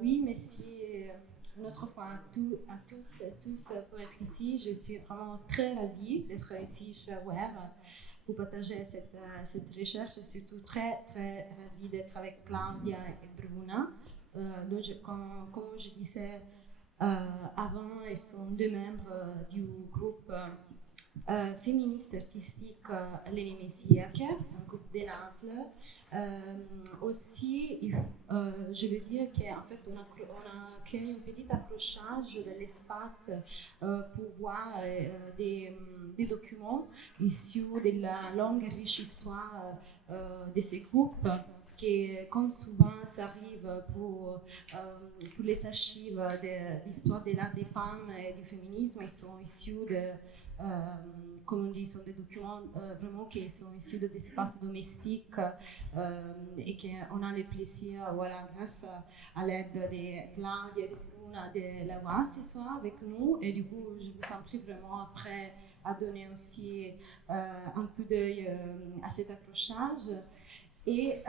Oui, merci une autre fois à toutes et tous pour être ici. Je suis vraiment très ravie d'être ici chez Aware pour partager cette recherche. Je suis surtout très ravie d'être avec Claudia et Bruna. Comme je disais avant, ils sont deux membres du groupe féministe artistique Leni Messiac, un groupe de Naples. Aussi, je veux dire qu'en fait, on a créé un petit accrochage de l'espace pour voir des documents issus de la longue et riche histoire de ces groupes qui, comme souvent ça arrive pour les archives de l'histoire de l'art des femmes et du féminisme, ils sont issus de comme on dit, sont des documents vraiment qui sont issus d'espaces domestiques et qu'on a le plaisir, voilà, grâce à l'aide de Claudia et de Bruna de l'avoir ce soir avec nous. Et du coup, je vous en prie vraiment après à donner aussi un coup d'œil à cet accrochage. Et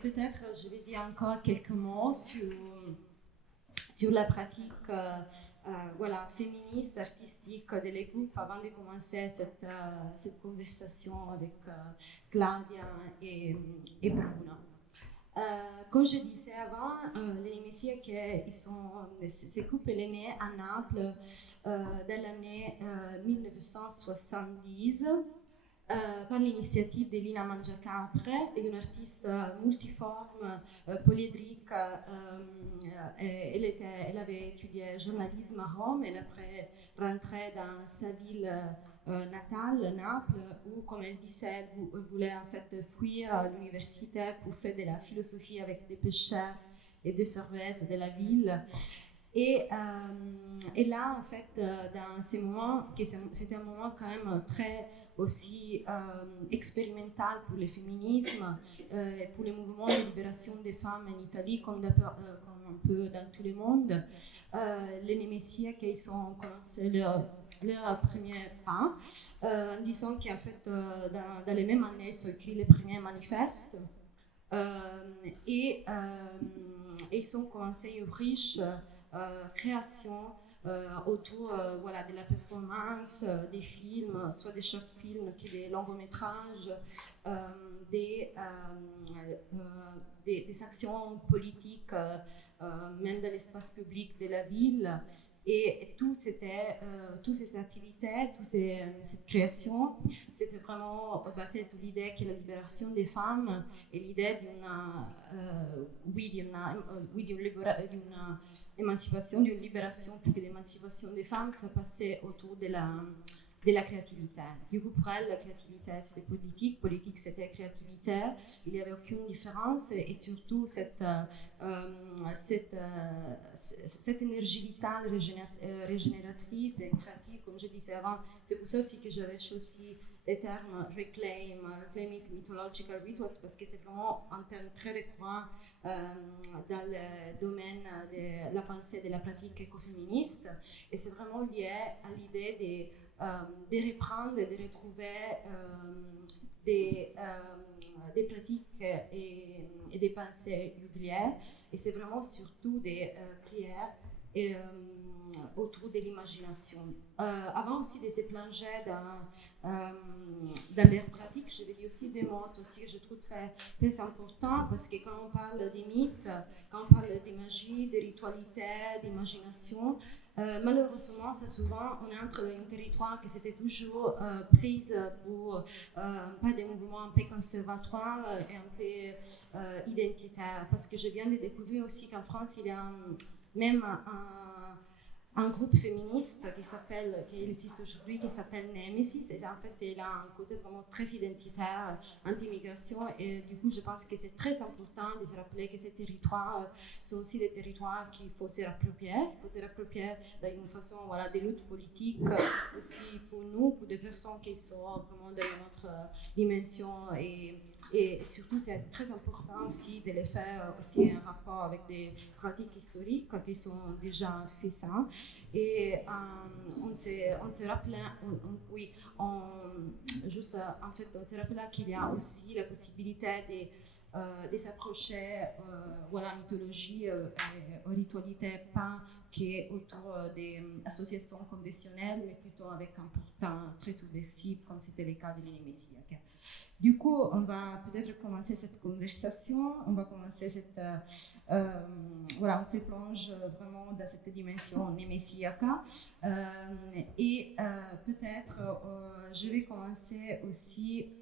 peut-être, je vais dire encore quelques mots sur la pratique voilà, féministe, artistique de les groupes avant de commencer cette conversation avec Claudia et Bruna. Comme je disais avant, les messieurs ces groupes est né à Naples dans l'année 1970 par l'initiative de Lina Mangiacapre, une artiste multiforme, polyédrique. Elle avait étudié journalisme à Rome, elle après rentré dans sa ville natale, Naples, où, comme elle disait, elle voulait en fait fuir à l'université pour faire de la philosophie avec des pêcheurs et des surveillances de la ville. Et là, en fait, dans ces moments, c'était un moment quand même très aussi expérimental pour le féminisme, pour les mouvements de libération des femmes en Italie, comme un peu dans tout le monde. Les Némessiers, qui ont commencé leur premier pas, en disant qu'en fait, dans les mêmes années, sont écrits les premiers manifestes. Et ils ont commencé une riche création autour voilà, de la performance, des films, soit des short films, des longs métrages, des, des actions politiques, même dans l'espace public de la ville. Et toute cette activité, cette création, c'était vraiment basé sur l'idée que la libération des femmes et l'idée d'une émancipation, d'une libération plus que d'émancipation des femmes, ça passait autour de la créativité. Du coup, pour elle, la créativité, c'était politique, politique, c'était créativité. Il n'y avait aucune différence et surtout cette énergie vitale régénératrice et créative, comme je disais avant. C'est pour ça aussi que j'avais choisi le terme reclaiming mythological rituals, parce que c'est vraiment un terme très récurrent dans le domaine de la pensée de la pratique écoféministe. Et c'est vraiment lié à l'idée de reprendre et de retrouver des pratiques et des pensées régulières. Et c'est vraiment surtout des prières et, autour de l'imagination. Avant aussi de se plonger dans les pratiques, je vais dire aussi des mots aussi que je trouve très importants, parce que quand on parle des mythes, quand on parle de magie, de ritualité, d'imagination, malheureusement, ça souvent, on entre dans un territoire qui s'était toujours prise pour pas des mouvements un peu conservatoires et un peu identitaires. Parce que je viens de découvrir aussi qu'en France, il y a même un groupe féministe qui existe aujourd'hui, qui s'appelle Nemesis. Et en fait, il a un côté vraiment très identitaire, anti-immigration. Et du coup, je pense que c'est très important de se rappeler que ces territoires sont aussi des territoires qu'il faut se rapproprier. Il faut se rapproprier d'une façon, voilà, des luttes politiques aussi pour nous, pour des personnes qui sont vraiment dans notre dimension et et surtout c'est très important aussi de les faire aussi un rapport avec des pratiques historiques qui sont déjà fait ça. Et on se rappelait, oui, juste en fait, on se rappelait qu'il y a aussi la possibilité de s'approcher voilà, mythologie et aux ritualités pas qui est autour des associations conventionnelles, mais plutôt avec un portant très subversif, comme c'était le cas de l'Inémésiaque. Du coup, on va peut-être commencer cette conversation, on va commencer cette... voilà, on se plonge vraiment dans cette dimension némésiaque. Et peut-être, je vais commencer aussi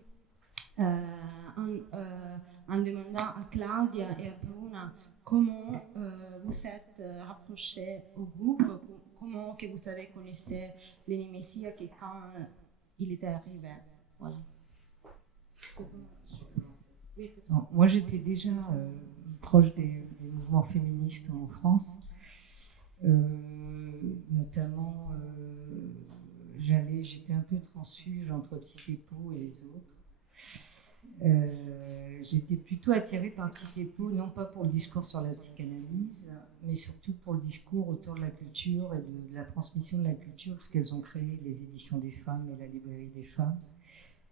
en demandant à Claudia et à Bruna comment vous êtes rapprochés au groupe, comment que vous avez connaissé les Némésiaques et quand il était arrivé. Voilà. Non, moi, j'étais déjà proche des mouvements féministes en France. Notamment, j'étais un peu transfuge entre Psychepo et les autres. J'étais plutôt attirée par Psychepo, non pas pour le discours sur la psychanalyse, mais surtout pour le discours autour de la culture et de la transmission de la culture, parce qu'elles ont créé les éditions des femmes et la librairie des femmes.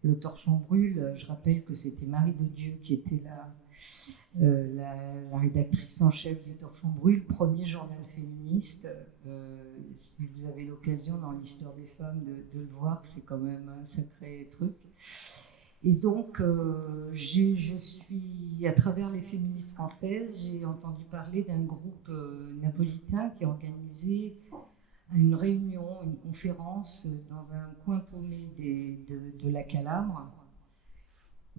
Le Torchon brûle, je rappelle que c'était Marie de Dieu qui était la rédactrice en chef du Torchon brûle, premier journal féministe. Si vous avez l'occasion dans l'histoire des femmes de le voir, c'est quand même un sacré truc. Et donc, je suis, à travers les féministes françaises, j'ai entendu parler d'un groupe napolitain qui organisait une réunion, une conférence dans un coin paumé de la Calabre.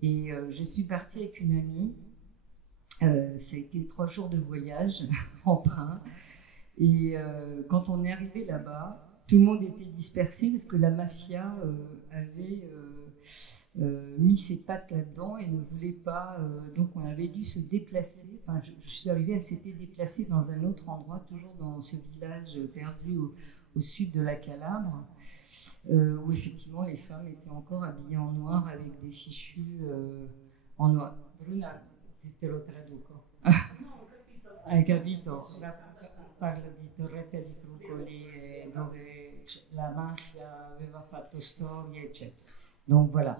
Et je suis partie avec une amie. Ça a été 3 jours de voyage en train. Et quand on est arrivé là-bas, tout le monde était dispersé parce que la mafia avait mis ses pattes là-dedans et ne voulait pas. Donc on avait dû se déplacer. Enfin, je suis arrivée, elle s'était déplacée dans un autre endroit, toujours dans ce village perdu au sud de la Calabre, où effectivement les femmes étaient encore habillées en noir avec des fichus en noir. Bruna, te lo traduco. Hai capito? Parla di Torretta di Truccoli dove la mafia aveva fatto storie, eccetera. Donc voilà.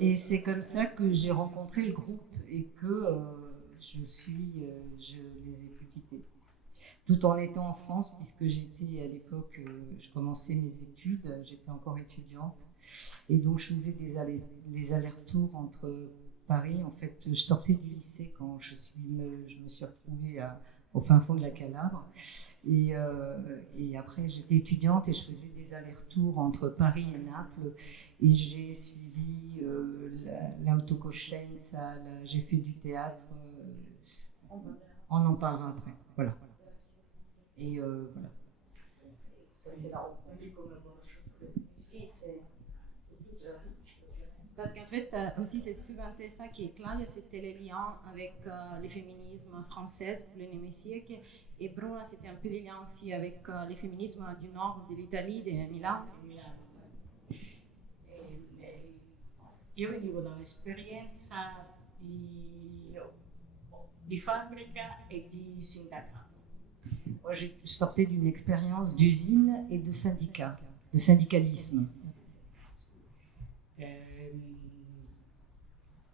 Et c'est comme ça que j'ai rencontré le groupe et que je les ai plus quittés. Tout en étant en France, puisque j'étais à l'époque, je commençais mes études, j'étais encore étudiante. Et donc je faisais des allers-retours entre Paris. En fait, je sortais du lycée quand je me suis retrouvée au fin fond de la Calabre. Et après, j'étais étudiante et je faisais des allers-retours entre Paris et Naples. Et j'ai suivi l'autocoscienza, j'ai fait du théâtre. On en parlera après. Voilà. Et voilà. Ça, c'est la rencontre. Parce qu'en fait, aussi, c'est super intéressant que Claudia, c'était les liens avec le féminisme français pour les Némésiaques, et Bruna, c'était un peu les liens aussi avec le féminisme du nord de l'Italie, de Milan. Io venivo da un'esperienza di fabbrica e di sindacato. Moi, je sortais d'une expérience d'usine et de syndicat, de syndicalisme.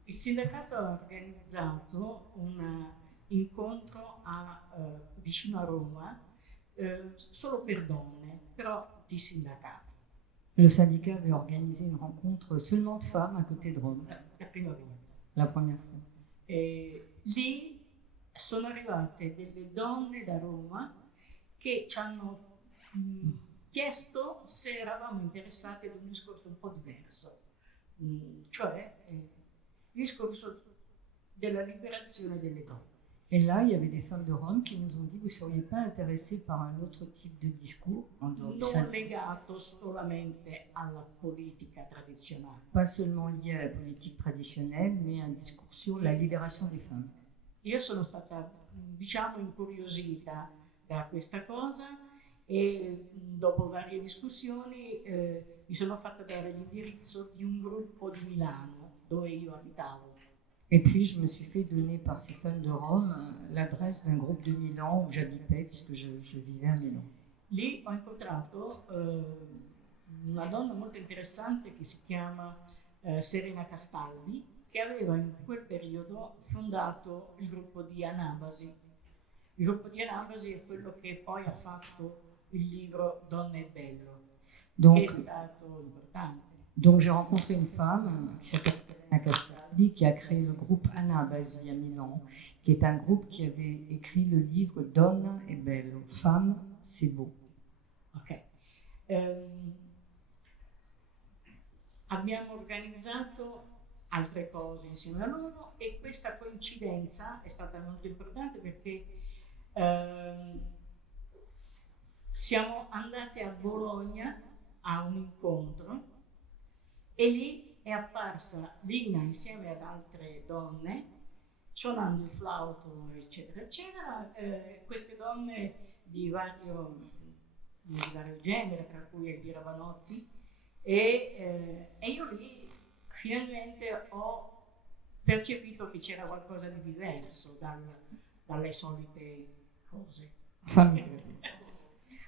Il sindacato ha organizzato un incontro vicino a Roma solo per donne, però di sindacato. Le syndicat avait organisé une rencontre seulement de femmes à côté de Rome. La prima volta. La première fois. Lì sono arrivate delle donne da Roma che ci hanno chiesto se eravamo interessati ad un discorso un po' diverso, cioè il discorso della liberazione delle donne. Et là, il y avait des femmes de Rome qui nous ont dit: vous ne seriez pas intéressés par un autre type de discours en dehors du non legato solamente alla politica tradizionale. Pas seulement lié à la politique traditionnelle, mais un discours sur la libération des femmes. Io sono stata, diciamo, incuriosita da questa cosa e dopo varie discussioni mi sono fatta dare l'indirizzo di un gruppo di Milano dove io abitavo. Et puis je me suis fait donner par ces femmes de Rome l'adresse d'un groupe de Milan où j'habitais, puisque je vivais à Milan. Lì ho incontrato una donna molto interessante che si chiama Serena Castaldi, che aveva in quel periodo fondato il gruppo di Anabasi. Il gruppo di Anabasi è quello che poi ha fatto il libro Donna e Bello, Donc, che è stato importante. donc j'ai rencontré une femme qui s'appelle Serena Castaldi, qui a créé le groupe Anabasi à Milan, qui est un groupe qui avait écrit le livre Donna e Bello, Femme, c'est beau. Ok. Abbiamo organizzato altre cose insieme a loro e questa coincidenza è stata molto importante perché siamo andate a Bologna a un incontro e lì è apparsa Lina insieme ad altre donne suonando il flauto eccetera eccetera, queste donne di vario genere, tra cui Elvira Vanotti, e io lì finalmente ho percepito che c'era qualcosa di diverso dalle solite cose.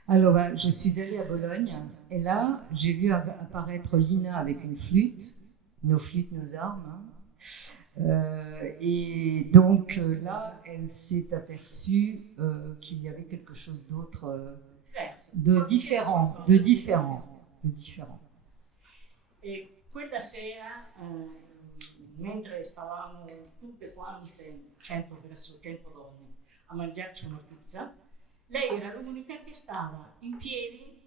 Alors, je suis allée à Bologne et là, j'ai vu apparaître Lina avec une flûte, nos flûtes, nos armes. Et donc là, elle s'est aperçue qu'il y avait quelque chose d'autre, de différent. E quella sera, mentre stavamo tutte quante, 100 donne, a mangiarci una pizza, lei era l'unica che stava in piedi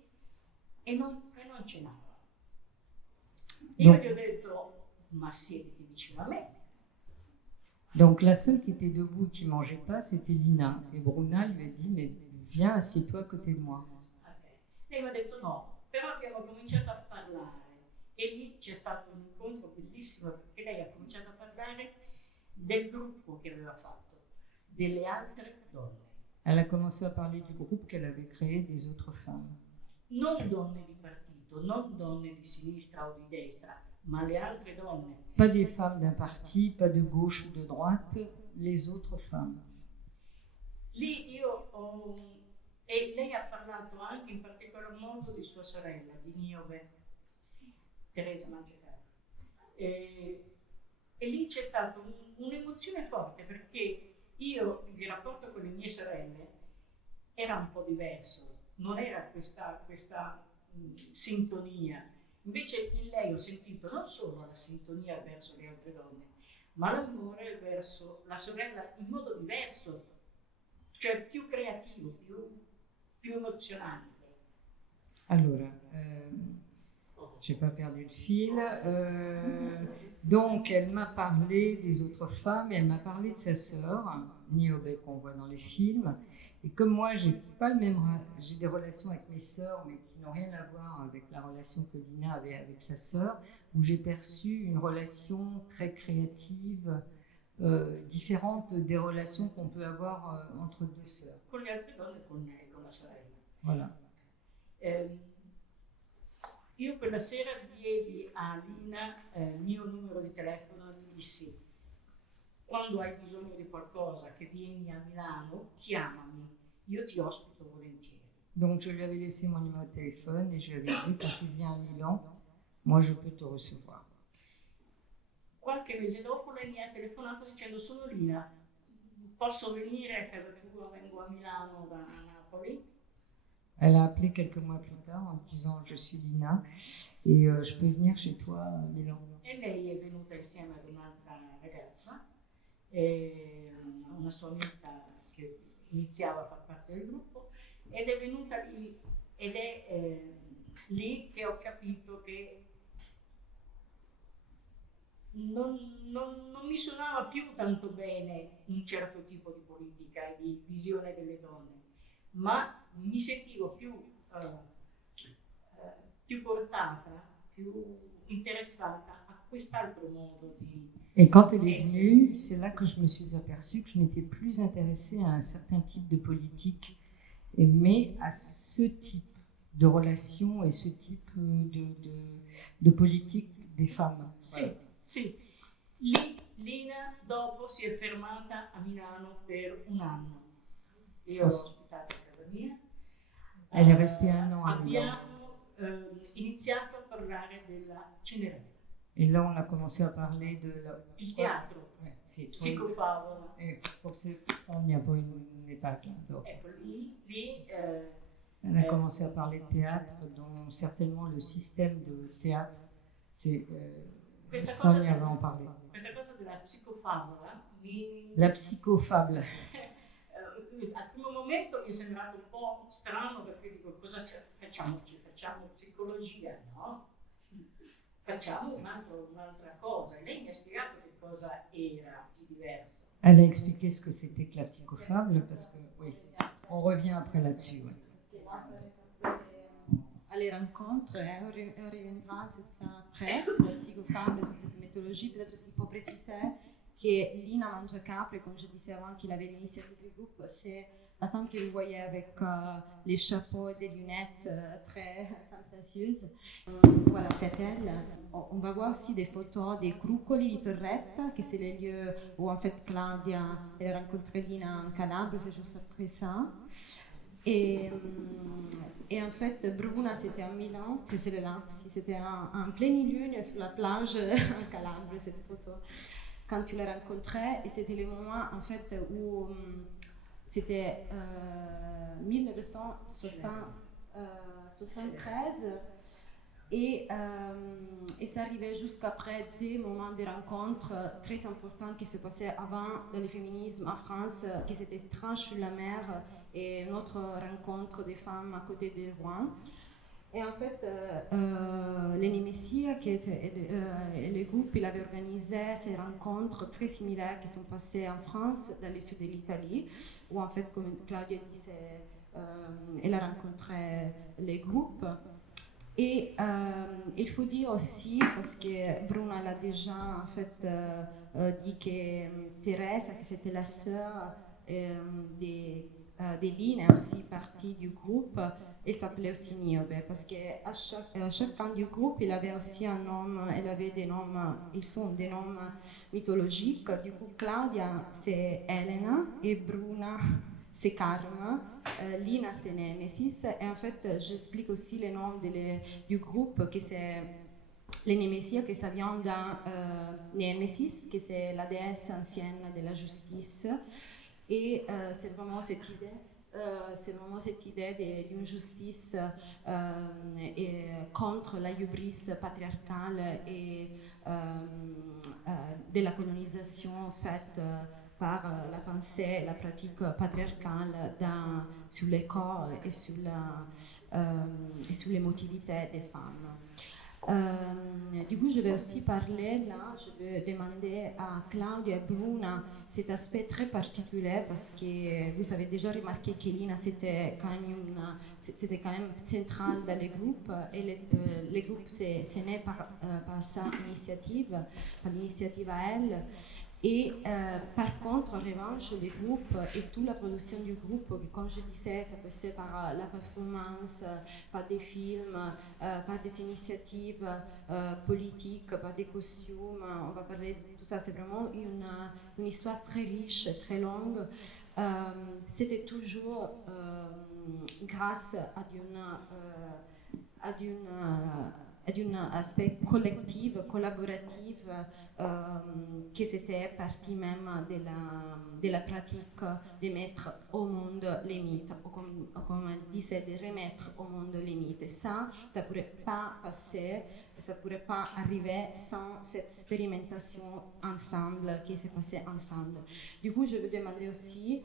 e non cenava. Io gli ho detto, ma siediti vicino a me. Donc la seule qui était debout et qui ne mangeait pas, c'était Lina. Et Bruna lui a dit, mais viens, assieds-toi à côté de moi. Okay. Lei mi ha detto no, però abbiamo cominciato a parlare e lì c'è stato un incontro bellissimo perché lei ha cominciato a parlare del gruppo che aveva fatto, delle altre donne. Elle a commencé à parler du groupe qu'elle avait créé des autres femmes. Non donne di partito, non donne di sinistra o di destra, ma le altre donne. Pas des femmes d'un parti, pas de gauche ou de droite, les autres femmes. Lì e lei ha parlato anche in particolar modo di sua sorella, di Niobe, Teresa Mangiacarlo. E lì c'è stata un'emozione forte perché il rapporto con le mie sorelle era un po' diverso, non era questa sintonia. Invece in lei ho sentito non solo la sintonia verso le altre donne, ma l'amore verso la sorella in modo diverso, cioè più creativo, più emozionante. Allora, j'ai pas perdu le fil. Donc, elle m'a parlé des autres femmes et elle m'a parlé de sa sœur, Niobe, qu'on voit dans les films. Et comme moi, j'ai des relations avec mes sœurs, mais qui n'ont rien à voir avec la relation que Lina avait avec sa sœur, où j'ai perçu une relation très créative, différente des relations qu'on peut avoir entre deux sœurs. Con le altre donne e con la sorella. Voilà. Io quella sera diedi a Lina il mio numero di telefono e gli dissi: quando hai bisogno di qualcosa che vieni a Milano, chiamami, io ti ospito volentieri. Donc je lui avais laissé mon numéro de téléphone et je lui avais dit quand tu viens à Milan, moi je peux te recevoir. Qualche mese dopo lei mi ha telefonato dicendo: sono Lina, posso venire a casa tua, vengo a Milano da Napoli. Elle a appelé quelques mois plus tard en disant je suis Lina et je peux venir chez toi à Milan. E lei è venuta insieme ad un'altra ragazza, una sua amica che iniziava a far parte del gruppo, ed è venuta lì ed è lì che ho capito che non mi suonava più tanto bene un certo tipo di politica e di visione delle donne, ma mi sentivo più portata, più interessata a quest'altro modo di... Et quand elle est venue, c'est là que je me suis aperçue que je n'étais plus intéressée à un certain type de politique, mais à ce type de relation et ce type de politique des femmes. Sì, sì. dopo si è fermata a Milano per un anno. Io l'ho ospitata a casa mia. Elle est restée un an à Milan. Abbiamo iniziato a parlare della Cenerella. Et là, on a commencé à parler de Il teatro, sì, psicofavola. Forse Sonia poi ne parla dopo. Ecco, lì On a commencé à parler de théâtre, dont certainement le système de théâtre, c'est Sonia va en parler. Questa cosa della psicofavola La psychofable. Al primo momento mi è sembrato un po' strano perché dico cosa facciamo? Facciamo psicologia? No? Facciamo un'altra cosa. E lei mi ha spiegato che cosa era di diverso. Elle a expliqué ce que c'était que la psychofable, parce que, oui, on revient après là-dessus. Oui. Les rencontres, on reviendra sur ça après, sur la psychofable, sur cette méthodologie. Peut-être qu'il faut préciser que Lina Mangiacapre, comme je disais avant qu'il avait l'initiative du groupe, c'est la femme que vous voyez avec les chapeaux et des lunettes très fantasieuses. Voilà, c'est elle. On va voir aussi des photos des Crucoli di Torretta, que c'est les lieux où en fait Claudia elle a rencontré Lina en Calabre, c'est juste après ça. Et en fait, Bruna, c'était à Milan, c'est là, c'était en pleine lune sur la plage en Calabre, cette photo, quand tu l'as rencontrée. Et c'était le moment, en fait, où c'était 1973 et ça arrivait jusqu'après des moments de rencontres très importants qui se passaient avant dans le féminisme en France, qui c'était Tranche sur la mer et notre rencontre des femmes à côté de Rouen. Et en fait, l'Enemesia, le groupe, il avait organisé ces rencontres très similaires qui sont passées en France, dans le sud de l'Italie, où en fait, comme Claudia disait, elle a rencontré les groupes. Et il faut dire aussi, parce que Bruna l'a déjà en fait dit que Teresa, que c'était la sœur de Lina, est aussi partie du groupe, elle s'appelait aussi Niobe, parce qu'à chaque fin du groupe, il avait aussi un nom, elle avait des noms, ils sont des noms mythologiques. Du coup, Claudia, c'est Elena, et Bruna, c'est Karma, Lina c'est Nemesis, et en fait j'explique aussi les noms du groupe, que c'est les Nemesia, que ça vient d'un Nemesis, que c'est la déesse ancienne de la justice, et c'est vraiment cette idée d'une justice contre la hubris patriarcale et de la colonisation faite par la pensée et la pratique patriarcale sur les corps et sur l'émotivité des femmes. Du coup, je vais aussi parler là, je vais demander à Claudia et Bruna cet aspect très particulier parce que vous avez déjà remarqué que Lina c'était quand même central dans les groupes et les groupes c'est né par sa initiative, par l'initiative à elle. Et par contre, en revanche, les groupes et toute la production du groupe, comme je disais, ça passait par la performance, par des films, par des initiatives politiques, par des costumes. On va parler de tout ça. C'est vraiment une histoire très riche, très longue. C'était toujours grâce à d'un aspect collectif, collaboratif, que c'était partie même de la pratique de mettre au monde les mythes, ou comme on disait, de remettre au monde les mythes. Et ça ne pourrait pas passer, ça ne pourrait pas arriver sans cette expérimentation ensemble qui s'est passée ensemble. Du coup, je vais demander aussi,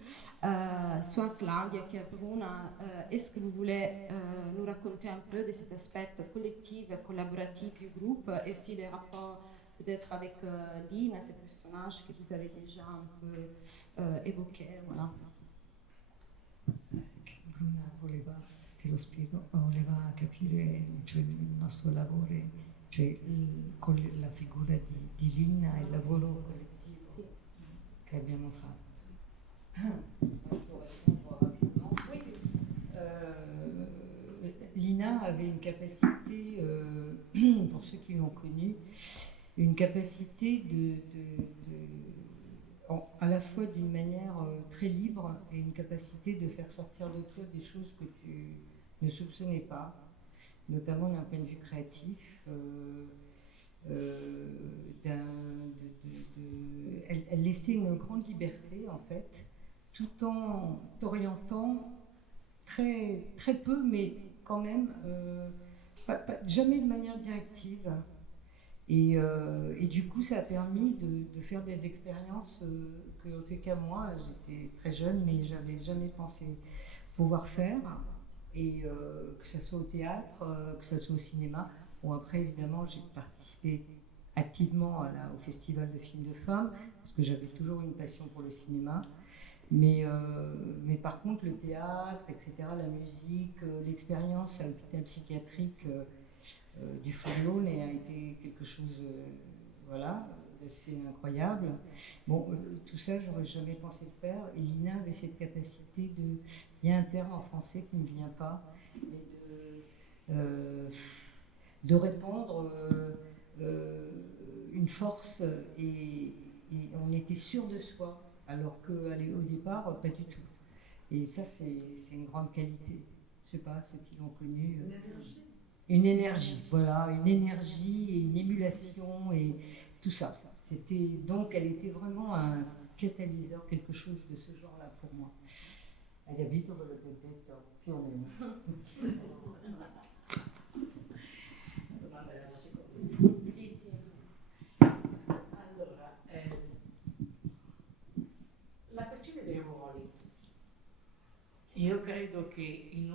soit Claudia que Bruna, est-ce que vous voulez nous raconter un peu de cet aspect collectif et collaboratif du groupe et aussi les rapports peut-être avec Lina, ces personnages que vous avez déjà un peu évoqués. Voilà. Bruna voleva, te lo spiego, voleva capire cioè, il nostro lavoro, cioè con la figura di Lina e il lavoro collettivo che abbiamo fatto. Lina avait une capacité, pour ceux qui l'ont connue, une capacité à la fois d'une manière très libre et une capacité de faire sortir de toi des choses que tu ne soupçonnais pas, notamment d'un point de vue créatif. Elle laissait une grande liberté en fait, tout en t'orientant très, très peu, mais quand même jamais de manière directive. Et du coup, ça a permis de faire des expériences que, en tout cas, moi, j'étais très jeune, mais j'avais jamais pensé pouvoir faire. Et que ce soit au théâtre, que ce soit au cinéma. Bon, après, évidemment, j'ai participé activement au Festival de films de femmes, parce que j'avais toujours une passion pour le cinéma. Mais par contre, le théâtre, etc., la musique, l'expérience à l'hôpital psychiatrique du Furione a été quelque chose d'assez incroyable. Bon, tout ça, j'aurais jamais pensé le faire. Et Lina avait cette capacité de... Il y a un terme en français qui ne vient pas, mais de répandre une force et on était sûr de soi, alors qu'au départ, pas du tout. Et ça, c'est une grande qualité. Je ne sais pas, ceux qui l'ont connu. Une énergie, voilà, une énergie et une émulation et tout ça. Donc, elle était vraiment un catalyseur, quelque chose de ce genre-là pour moi. Elle habite au Detto, più o meno. Sì, sì. Allora, la questione dei ruoli. Io credo che in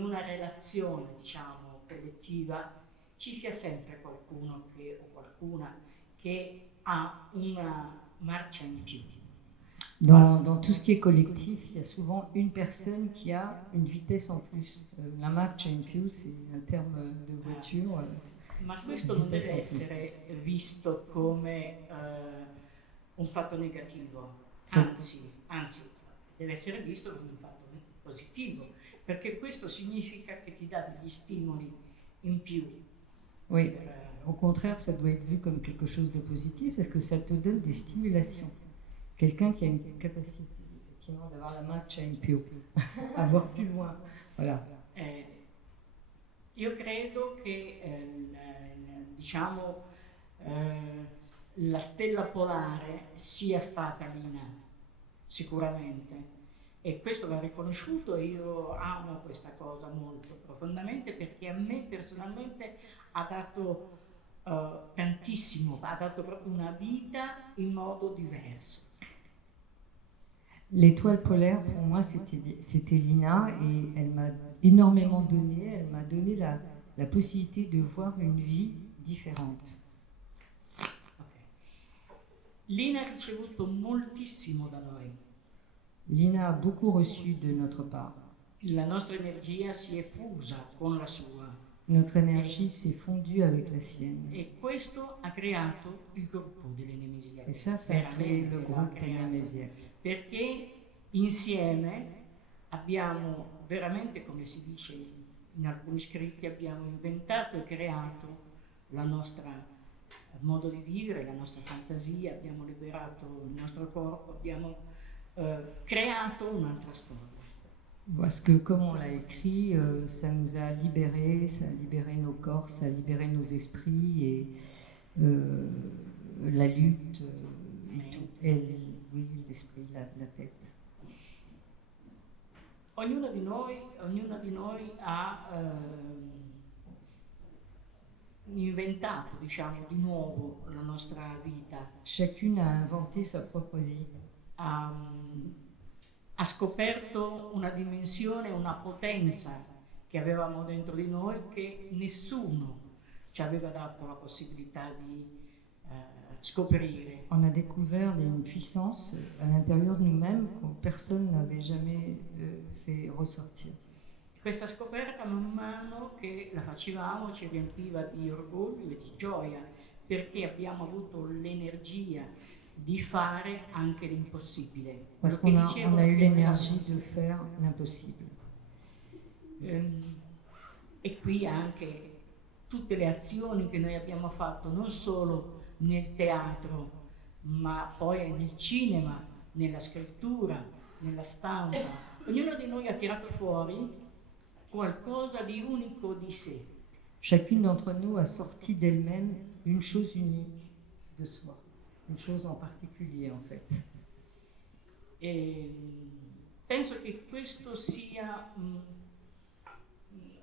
una relazione, diciamo, collettiva ci sia sempre qualcuno o qualcuna che ha una marcia in più. Dans tout ce qui est collectif, il y a souvent une personne qui a une vitesse en plus. La marcia in più, c'est un terme de voiture. Ma questo non deve essere visto come un fatto negativo, anzi, deve essere visto come un fatto positivo, perché questo significa che ti dà degli stimoli in più. Oui, au contraire, ça doit être vu comme quelque chose de positif parce que ça te donne des stimulations. Quelqu'un qui a une capacité, effectivement, d'avoir la marcia in più, à voir plus loin. Voilà. Io credo che, diciamo, la stella polare sia stata Lina, sicuramente. E questo va riconosciuto e io amo questa cosa molto profondamente perché a me personalmente ha dato tantissimo, ha dato proprio una vita in modo diverso. L'étoile polaire, pour moi, c'était Lina et elle m'a énormément donné, elle m'a donné la possibilité de voir une vie différente. Okay. Lina ha ricevuto moltissimo da noi. Lina a beaucoup reçu de notre part. La nostra energia si è fusa con la sua. Notre énergie s'est fondue avec la sienne. E questo ha creato il gruppo delle Nemesia. Et ça a créé le groupe des Nemesia. Perché insieme abbiamo veramente, come si dice in alcuni scritti, abbiamo inventato e creato la nostra modo di vivere, la nostra fantasia, abbiamo liberato il nostro corpo, abbiamo creato un'altra storia. Parce que comme on l'a écrit, ça nous a libérés, ça a libéré nos corps, ça a libéré nos esprits et la lutte et oui, l'esprit, la tête. Ognuno di noi ha inventato, diciamo, di nuovo la nostra vita. Chacune a inventé sa propre vie. Ha scoperto una dimensione, una potenza che avevamo dentro di noi che nessuno ci aveva dato la possibilità di scoprire. On a découvert une puissance à l'intérieur de nous-mêmes que personne n'avait jamais fait ressortir. Questa scoperta man mano che la facevamo ci riempiva di orgoglio e di gioia perché abbiamo avuto l'energia di fare anche l'impossibile. Parce qu'on a eu l'énergie de faire l'impossible. E qui anche tutte le azioni che noi abbiamo fatto, non solo nel teatro, ma poi è nel cinema, nella scrittura, nella stampa. Ognuno di noi ha tirato fuori qualcosa di unico di sé. Chacune d'entre nous a sorti d'elle-même une chose unique de soi, une chose en particulier en fait. E penso che questo sia un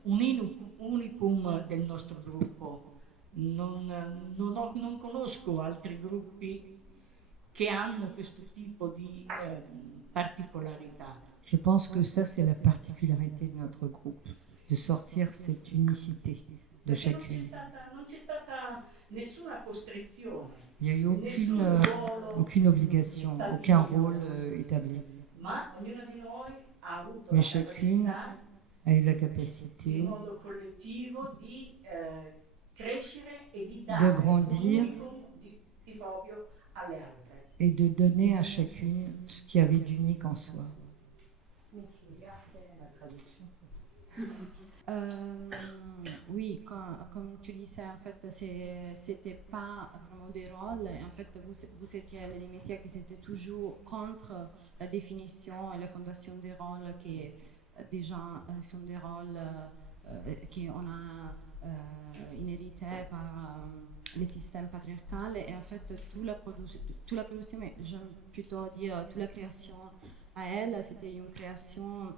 unicum del nostro gruppo. Non conosco altri gruppi che hanno questo tipo di particolarità. Je pense que ça, c'est la particularité de notre groupe, de sortir cette unicité de Perché chacune. non c'è stata nessuna costrizione, Il n'y a eu nessun ruolo aucune obligation, aucun stabilito, rôle établi. ma ognuno di noi ha avuto Mais la chacune capacità a eu la in capacité modo collettivo di crescere e di de dare grandir un unicum di proprio alle altre. et de donner à chacune ce qu'il y avait d'unique en soi. Oui, comme tu disais, en fait, c'était pas vraiment des rôles. En fait, vous étiez les Messias qui étaient toujours contre la définition et la fondation des rôles qui déjà sont des rôles qu'on a inhérités par les systèmes patriarcaux. Et en fait, toute la production, mais j'aime plutôt dire toute la création à elle, c'était une création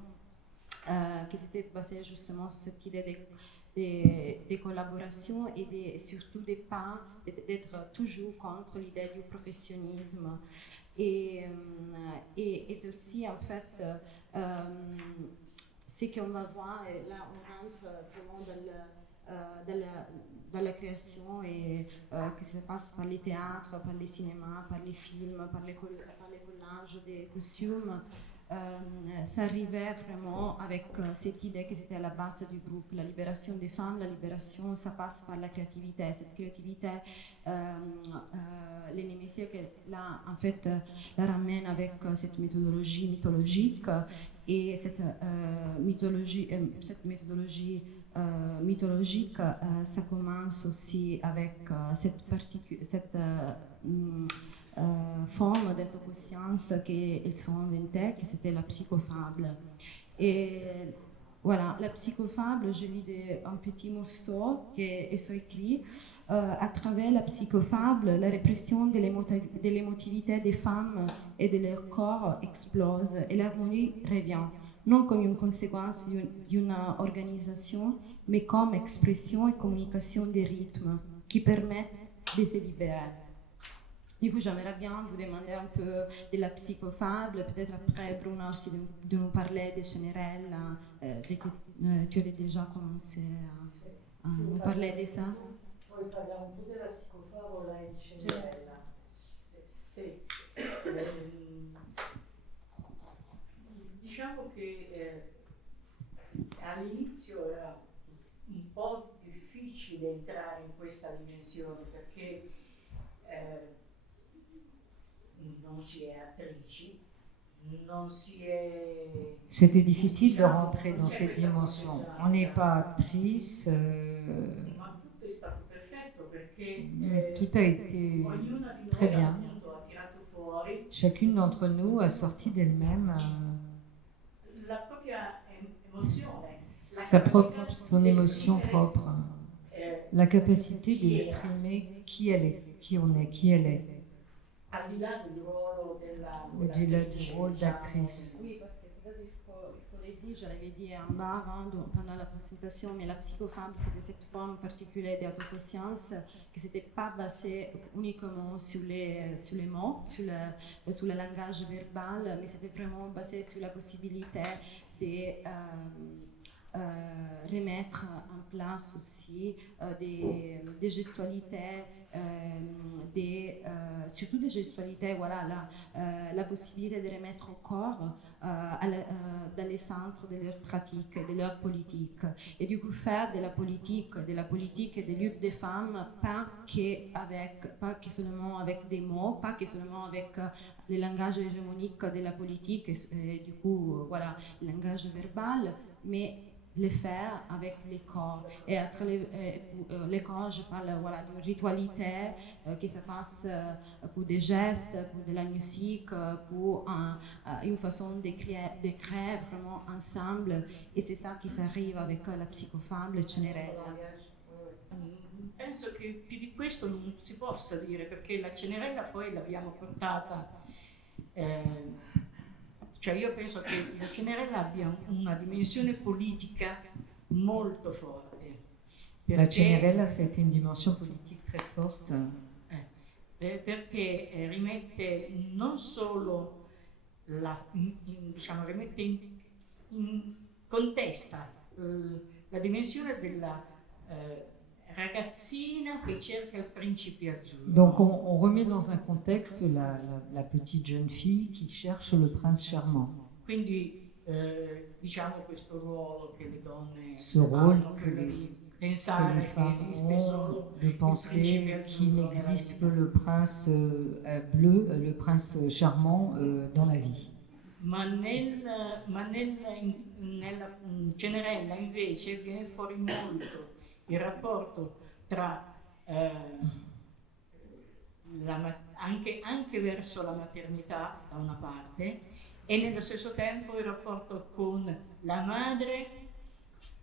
qui s'était basée justement sur cette idée des collaborations et surtout d'être toujours contre l'idée du professionnalisme. Et aussi, en fait, ce qu'on va voir, et là on rentre vraiment dans la création et que ça passe par les théâtres, par les cinémas, par les films, par les collages des costumes. Ça arrivait vraiment avec cette idée que c'était à la base du groupe, la libération des femmes, la libération, ça passe par la créativité. Cette créativité, les Némésiens, là, en fait, la ramène avec cette méthodologie mythologique et cette méthodologie mythologique, ça commence aussi avec cette forme d'autoconscience qu'ils ont inventée, que c'était la psychofable. Et voilà, la psychofable, je lis un petit morceau qu'ils ont écrit. À travers la psychofable, la répression de l'émotivité des femmes et de leur corps explose et l'harmonie revient, non comme une conséquence d'une organisation, mais comme expression et communication des rythmes qui permettent de se libérer. Du coup, j'aimerais bien vous demander un peu de la psychofable, peut-être après Bruna aussi de nous parler des générales, tu avais déjà commencé à nous parler de ça. Poi parliamo un po' della psicofavola e di Cinderella. Sì. Diciamo che all'inizio era un po' difficile entrare in questa dimensione perché non si è attrici, non si è... C'était difficile de rentrer dans cette dimension. On n'est pas actrice. Ma tutto è stato perfetto perché Tout a été ognuna di très noi bien. appunto ha tirato fuori Chacune d'entre nous a sorti d'elle-même la propria emozione, son émotion propre, la capacité d'exprimer qui elle est, qui on est, qui elle est, al di là del ruolo au-delà du rôle d'actrice. Oui, parce que peut-être il faut le dire, je l'avais dit en bas pendant la présentation, mais la psychofable, c'était cette forme particulière d'autoconscience qui ne s'était pas basée uniquement sur les mots, sur le langage verbal, mais c'était vraiment basé sur la possibilité de remettre en place aussi des gestualités, surtout des gestualités, voilà, la possibilité de remettre au corps dans les centres de leur pratique, de leur politique. Et du coup, faire de la politique et des luttes des femmes, pas que seulement avec des mots, pas que seulement avec le langage hégémonique de la politique, et du coup, voilà, le langage verbal, mais les faire avec les corps. Et entre les corps, je parle voilà, d'une ritualité qui se passe pour des gestes, pour de la musique, pour une façon d'écrire vraiment ensemble. Et c'est ça qui s'arrive avec la psychofable Cenerella. Penso che più di questo non si possa dire, perché la Cenerella poi l'abbiamo portata, cioè io penso che la Cenerella abbia una dimensione politica molto forte. La Cenerella, c'était une dimension politique très forte. Perché rimette non solo diciamo, rimette in contesta la dimensione della ragazzina che cerca il principe azzurro. Donc on remet dans un contexte la petite jeune fille qui cherche le prince charmant. Quindi diciamo questo ruolo che le donne Ce rôle hanno, que les femmes ont de penser qu'il n'existe que le prince bleu, le prince charmant dans la vie. Ma nella Cenerella invece viene fuori molto il rapporto tra anche verso la maternità da una parte e nello stesso tempo il rapporto con la madre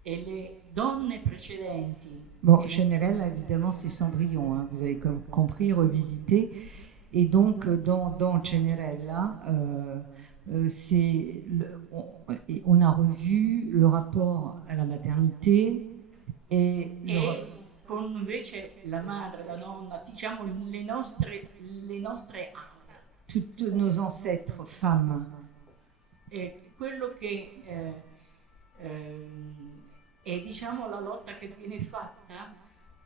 et les donnes précédentes. Bon, Cenerella, évidemment, c'est Cendrillon, hein, vous avez compris, revisité. Et donc, dans Cenerella, on a revu le rapport à la maternité et con invece la madre, la nonna, diciamo le nostre toutes nos ancêtres femmes. E quello che è diciamo la lotta che viene fatta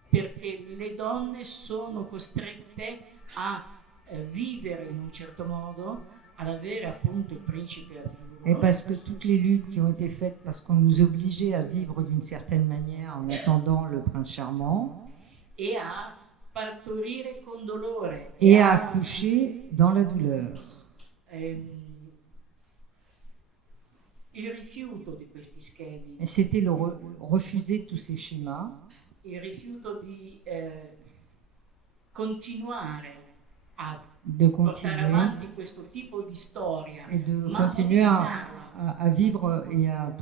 perché le donne sono costrette a vivere in un certo modo, ad avere appunto il principe azzurro. Et parce que toutes les luttes qui ont été faites, parce qu'on nous obligeait à vivre d'une certaine manière en attendant le prince charmant. Et à partorire con dolore. Et à accoucher dans la douleur. Il rifiuto di questi schemi. Et c'était le refuser tous ces schémas. Il rifiuto di continuare a portare avanti questo tipo di storia. Et de continuer à vivre et à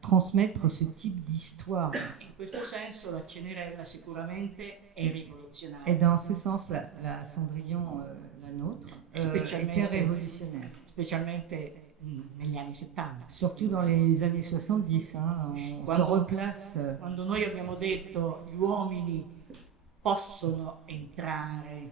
transmettre ce type d'histoire. In questo senso la Cenerella sicuramente è rivoluzionaria. Et dans ce sens, la Cendrillon, la nôtre, était révolutionnaire. Specialmente negli anni 70. Surtout dans les années 70, hein, on se replace. Quando noi abbiamo detto gli uomini possono entrare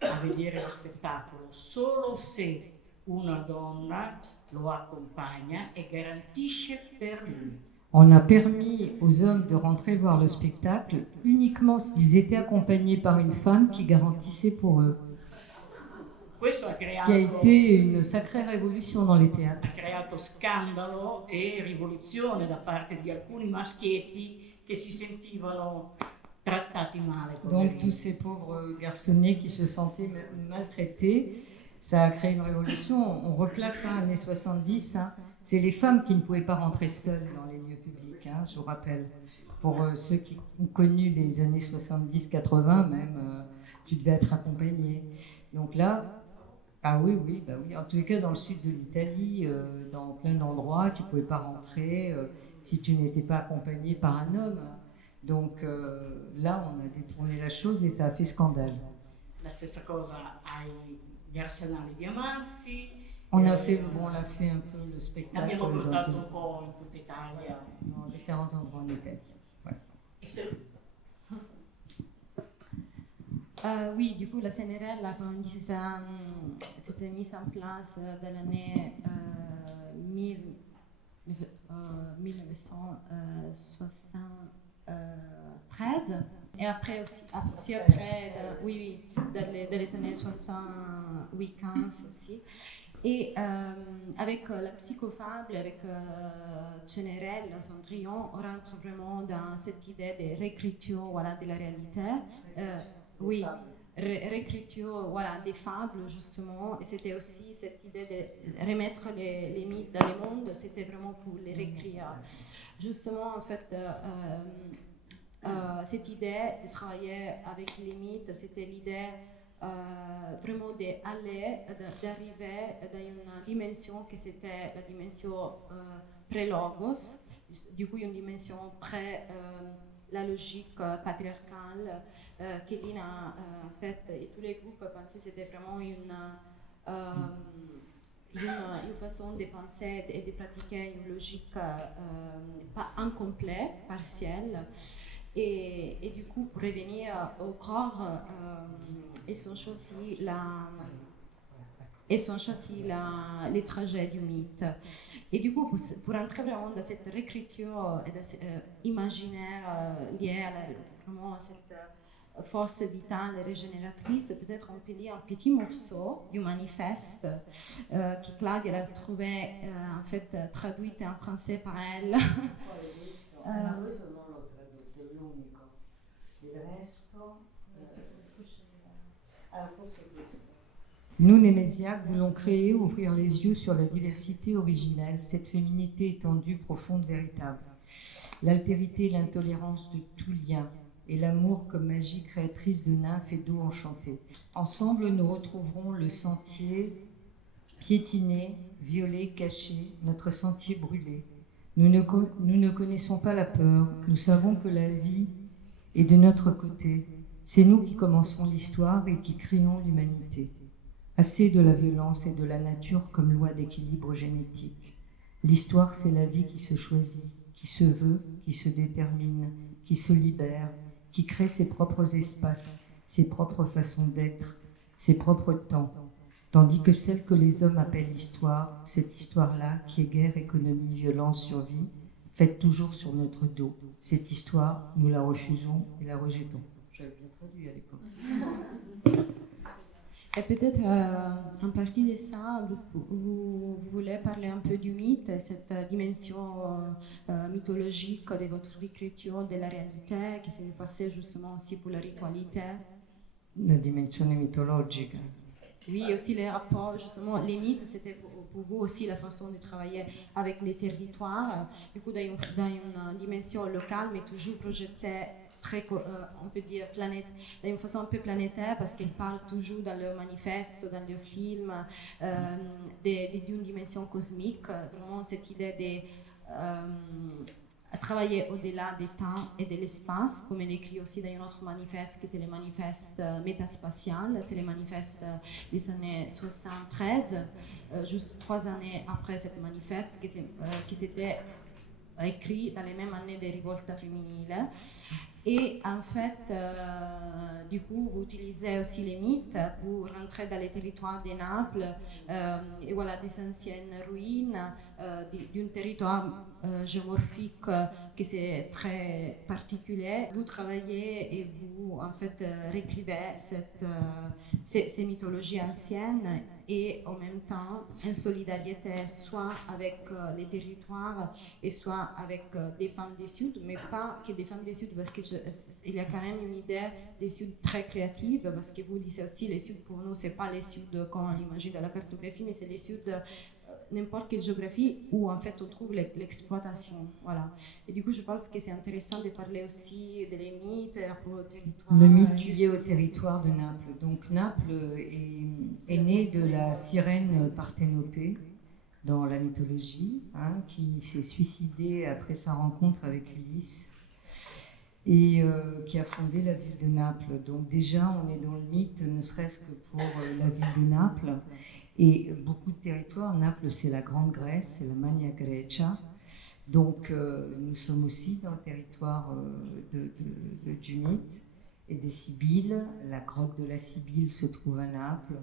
a vedere lo spettacolo solo se una donna lo accompagna e garantisce per lui. On a permis aux hommes de rentrer voir le spectacle uniquement s'ils étaient accompagnés par une femme qui garantissait pour eux. Ce qui a été une sacrée révolution dans les théâtres. Ha creato scandalo e rivoluzione da parte di alcuni maschietti che si sentivano trattati male. Donc tous ces pauvres garçonnets qui se sentaient maltraités, ça a créé une révolution. On replace ça années 70. Hein. C'est les femmes qui ne pouvaient pas rentrer seules dans les lieux publics, hein, je vous rappelle. Pour ceux qui ont connu les années 70-80 même, tu devais être accompagné. Donc là, ah oui, bah oui. En tous les cas, dans le sud de l'Italie, dans plein d'endroits, tu ne pouvais pas rentrer si tu n'étais pas accompagné par un homme. Donc là, on a détourné la chose et ça a fait scandale. La stessa cosa agli Arsenali di Amalfi. On a fait un peu le spectacle. L'abbiamo portato un po' in tutta Italia. Dans différents endroits en Italie. Ouais. Oui, du coup, la Cenerella, comme on dit, c'était mise en place dans l'année 1973. Et après aussi après, oui, dans les années 70-15 aussi. Et avec la psychofable, avec Cenerella, Cendrillon, on rentre vraiment dans cette idée de réécriture, voilà, de la réalité. Oui, réécriture voilà, des fables, justement. Et c'était aussi cette idée de remettre les mythes dans le monde, c'était vraiment pour les réécrire. Justement, en fait, cette idée de travailler avec les mythes, c'était l'idée vraiment d'arriver dans une dimension qui c'était la dimension pré-logos, du coup une dimension près la logique patriarcale que Lina en fait et tous les groupes pensaient que c'était vraiment une façon de penser et de pratiquer une logique pas incomplète, partielle. Et du coup, pour revenir au corps, ils ont choisi les trajets du mythe. Et du coup, pour entrer vraiment dans cette réécriture et dans cet imaginaire lié vraiment à cette force vitale et régénératrice, peut-être on peut lire un petit morceau du manifeste que Claudia a trouvé en fait traduit en français par elle. Questo non l'ho tradotto, è l'unico. Il resto. Forse questo. Nous, Némésiaques, voulons créer, ouvrir les yeux sur la diversité originelle, cette féminité étendue, profonde, véritable. L'altérité et l'intolérance de tout lien, et l'amour comme magie créatrice de nymphes et d'eau enchantée. Ensemble, nous retrouverons le sentier piétiné, violé, caché, notre sentier brûlé. Nous ne connaissons pas la peur, nous savons que la vie est de notre côté. C'est nous qui commençons l'histoire et qui créons l'humanité. Assez de la violence et de la nature comme loi d'équilibre génétique. L'histoire, c'est la vie qui se choisit, qui se veut, qui se détermine, qui se libère, qui crée ses propres espaces, ses propres façons d'être, ses propres temps. Tandis que celle que les hommes appellent histoire, cette histoire-là, qui est guerre, économie, violence, survie, faite toujours sur notre dos. Cette histoire, nous la refusons et la rejetons. J'avais bien traduit à l'époque. Et peut-être en partie de ça, vous voulez parler un peu du mythe, cette dimension mythologique de votre écriture de la réalité qui s'est passée justement aussi pour la ritualité. La dimensione mitologica. Oui, aussi les rapports, justement, les mythes, c'était pour vous aussi la façon de travailler avec les territoires, du coup dans une dimension locale, mais toujours projetée très, on peut dire, d'une façon un peu planétaire, parce qu'elle parle toujours dans le manifeste, dans le film, d'une dimension cosmique, vraiment cette idée de travailler au-delà des temps et de l'espace, comme elle écrit aussi dans un autre manifeste, qui c'est le manifeste métaspatial, c'est le manifeste des années 73, juste 3 années après ce manifeste, qui s'était écrit dans les mêmes années des révoltes féminines. Et en fait, du coup, vous utilisez aussi les mythes pour rentrer dans les territoires de Naples et voilà, des anciennes ruines, d'un territoire géomorphique qui c'est très particulier. Vous travaillez et vous, en fait, réécrivez ces mythologies anciennes et en même temps en solidarité soit avec les territoires et soit avec des femmes du Sud, mais pas que des femmes du Sud, parce qu'il y a quand même une idée des Sud très créative, parce que vous disiez aussi les Sud pour nous, c'est pas les Sud comme on l'imagine dans la cartographie, mais c'est les Sud n'importe quelle géographie où en fait on trouve l'exploitation, voilà. Et du coup je pense que c'est intéressant de parler aussi des mythes et rapport au territoire. Le mythe lié au territoire de Naples. Donc Naples est né de la sirène Parthénopée dans la mythologie, qui s'est suicidée après sa rencontre avec Ulysse et qui a fondé la ville de Naples. Donc déjà on est dans le mythe, ne serait-ce que pour la ville de Naples. Et beaucoup de territoires, Naples c'est la Grande Grèce, c'est la Magna Grecia, donc nous sommes aussi dans le territoire du mythe et des Sibylles. La grotte de la Sibylle se trouve à Naples.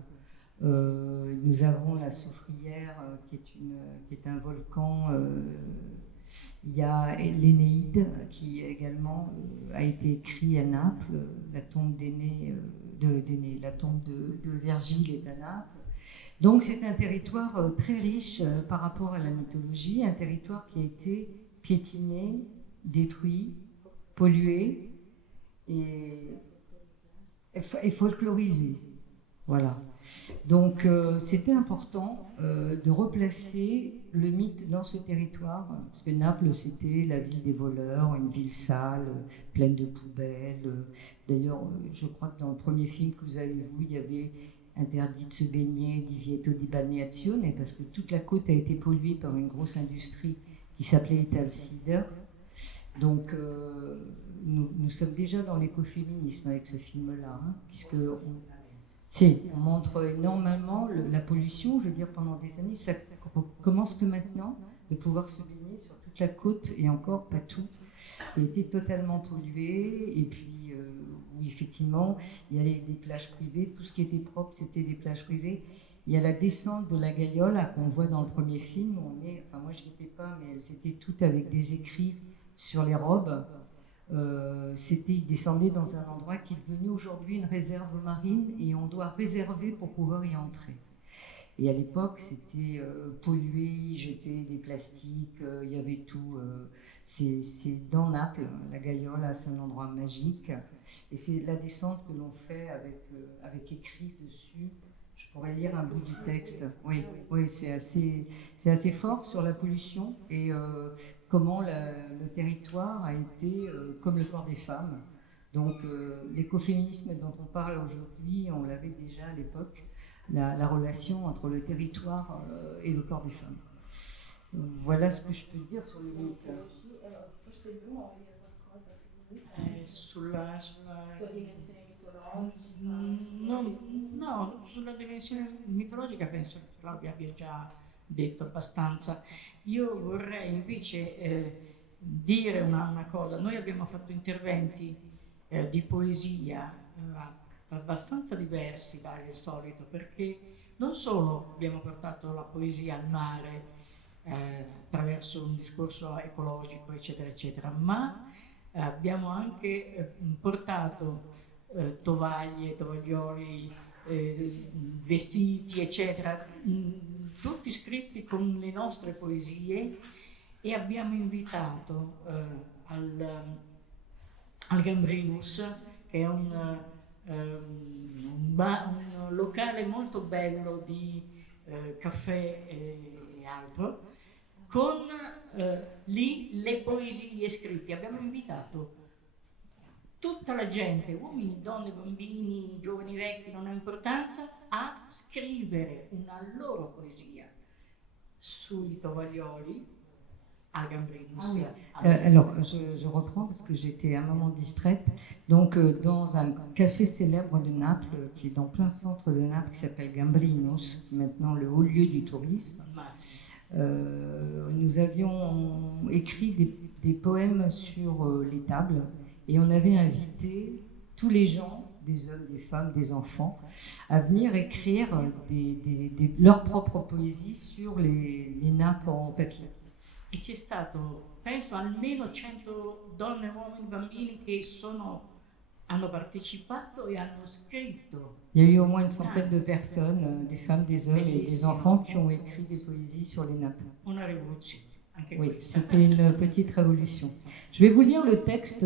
Nous avons la Soufrière qui est un volcan. Il y a l'Énéide qui également a été écrit à Naples. La tombe la tombe de Virgile est à Naples. Donc c'est un territoire très riche par rapport à la mythologie, un territoire qui a été piétiné, détruit, pollué et et folklorisé. Voilà. Donc c'était important de replacer le mythe dans ce territoire, parce que Naples c'était la ville des voleurs, une ville sale, pleine de poubelles. D'ailleurs, je crois que dans le premier film que vous avez vu, il y avait interdit de se baigner, divieto di balneazione, parce que toute la côte a été polluée par une grosse industrie qui s'appelait Italcider. Donc nous sommes déjà dans l'écoféminisme avec ce film-là, hein, puisque on montre énormément la pollution, je veux dire, pendant des années. Ça commence que maintenant, de pouvoir se baigner sur toute la côte, et encore pas tout, qui a été totalement pollué, et puis où effectivement, il y a des plages privées, tout ce qui était propre, c'était des plages privées. Il y a la descente de la Gaiola qu'on voit dans le premier film, enfin moi je n'y étais pas, mais elles étaient toutes avec des écrits sur les robes. Ils descendaient dans un endroit qui est devenu aujourd'hui une réserve marine et on doit réserver pour pouvoir y entrer. Et à l'époque, c'était pollué, ils jetaient des plastiques, il y avait tout. C'est dans Naples, la Gaiola, c'est un endroit magique. Et c'est la descente que l'on fait avec écrit dessus. Je pourrais lire un bout du texte. Oui, c'est assez fort sur la pollution et comment le territoire a été comme le corps des femmes. Donc l'écoféminisme dont on parle aujourd'hui, on l'avait déjà à l'époque, la relation entre le territoire et le corps des femmes. Voilà ce que je peux dire sur le mythe. Sulla dimensione mitologica? No, sulla dimensione mitologica penso che Claudia abbia già detto abbastanza. Io vorrei invece dire una cosa. Noi abbiamo fatto interventi di poesia abbastanza diversi dal solito, perché non solo abbiamo portato la poesia al mare attraverso un discorso ecologico, eccetera, eccetera, ma abbiamo anche portato tovaglie, tovaglioli, vestiti, eccetera, tutti scritti con le nostre poesie, e abbiamo invitato al Gambrinus, che è un locale molto bello di caffè e altro, con lì le poesie scritte. Abbiamo invitato tutta la gente, uomini, donne, bambini, giovani, vecchi, non ha importanza, a scrivere una loro poesia sui tovaglioli à Gambrinus. Alors, je reprends parce que j'étais un moment distraite. Donc, dans un café célèbre de Naples, qui est dans plein centre de Naples, qui s'appelle Gambrinus, maintenant le haut lieu du tourisme, nous avions écrit des poèmes sur les tables et on avait invité tous les gens, des hommes, des femmes, des enfants, à venir écrire leur propre poésie sur les nappes en papier. E c'è stato, penso, almeno 100 donne, uomini, bambini che hanno partecipato e hanno scritto. Il y a eu au moins une centaine de personnes, des femmes, des hommes et des enfants qui ont écrit des poésies sur les nappes. Una rivoluzione, anche oui, questa. C'était une petite révolution. Je vais vous lire le texte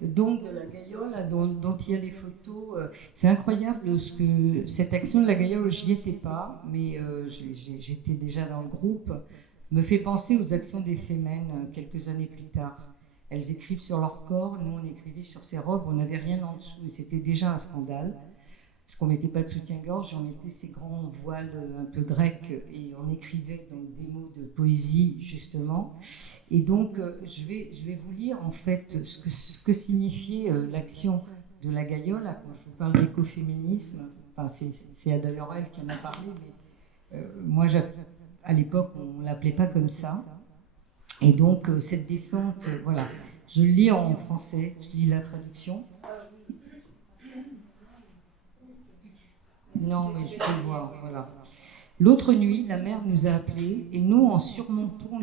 donc, de la Gaiola dont il y a les photos. C'est incroyable cette action de la Gaiola, je n'y étais pas, mais j'étais déjà dans le groupe, me fait penser aux actions des Femmes quelques années plus tard. Elles écrivent sur leur corps, nous on écrivait sur ces robes, on n'avait rien en dessous, et c'était déjà un scandale, parce qu'on ne mettait pas de soutien-gorge, on mettait ces grands voiles un peu grecs, et on écrivait donc des mots de poésie, justement. Et donc, je vais vous lire, en fait, ce que signifiait l'action de la Gaiola, quand je vous parle d'écoféminisme. Enfin, c'est d'ailleurs elle qui en a parlé, mais moi, à l'époque, on ne l'appelait pas comme ça. Et donc, cette descente, voilà, je le lis en français, je lis la traduction. Non, mais je peux le voir, voilà. L'autre nuit, la mer nous a appelés et nous, en surmontant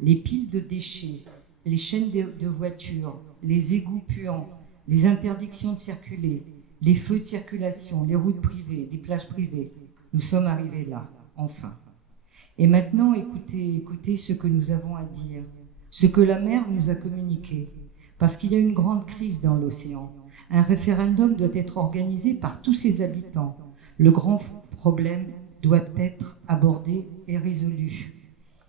les piles de déchets, les chaînes de voitures, les égouts puants, les interdictions de circuler, les feux de circulation, les routes privées, les plages privées, nous sommes arrivés là, enfin. Et maintenant, écoutez ce que nous avons à dire, ce que la mer nous a communiqué, parce qu'il y a une grande crise dans l'océan, Un référendum doit être organisé par tous ses habitants. Le grand problème doit être abordé et résolu.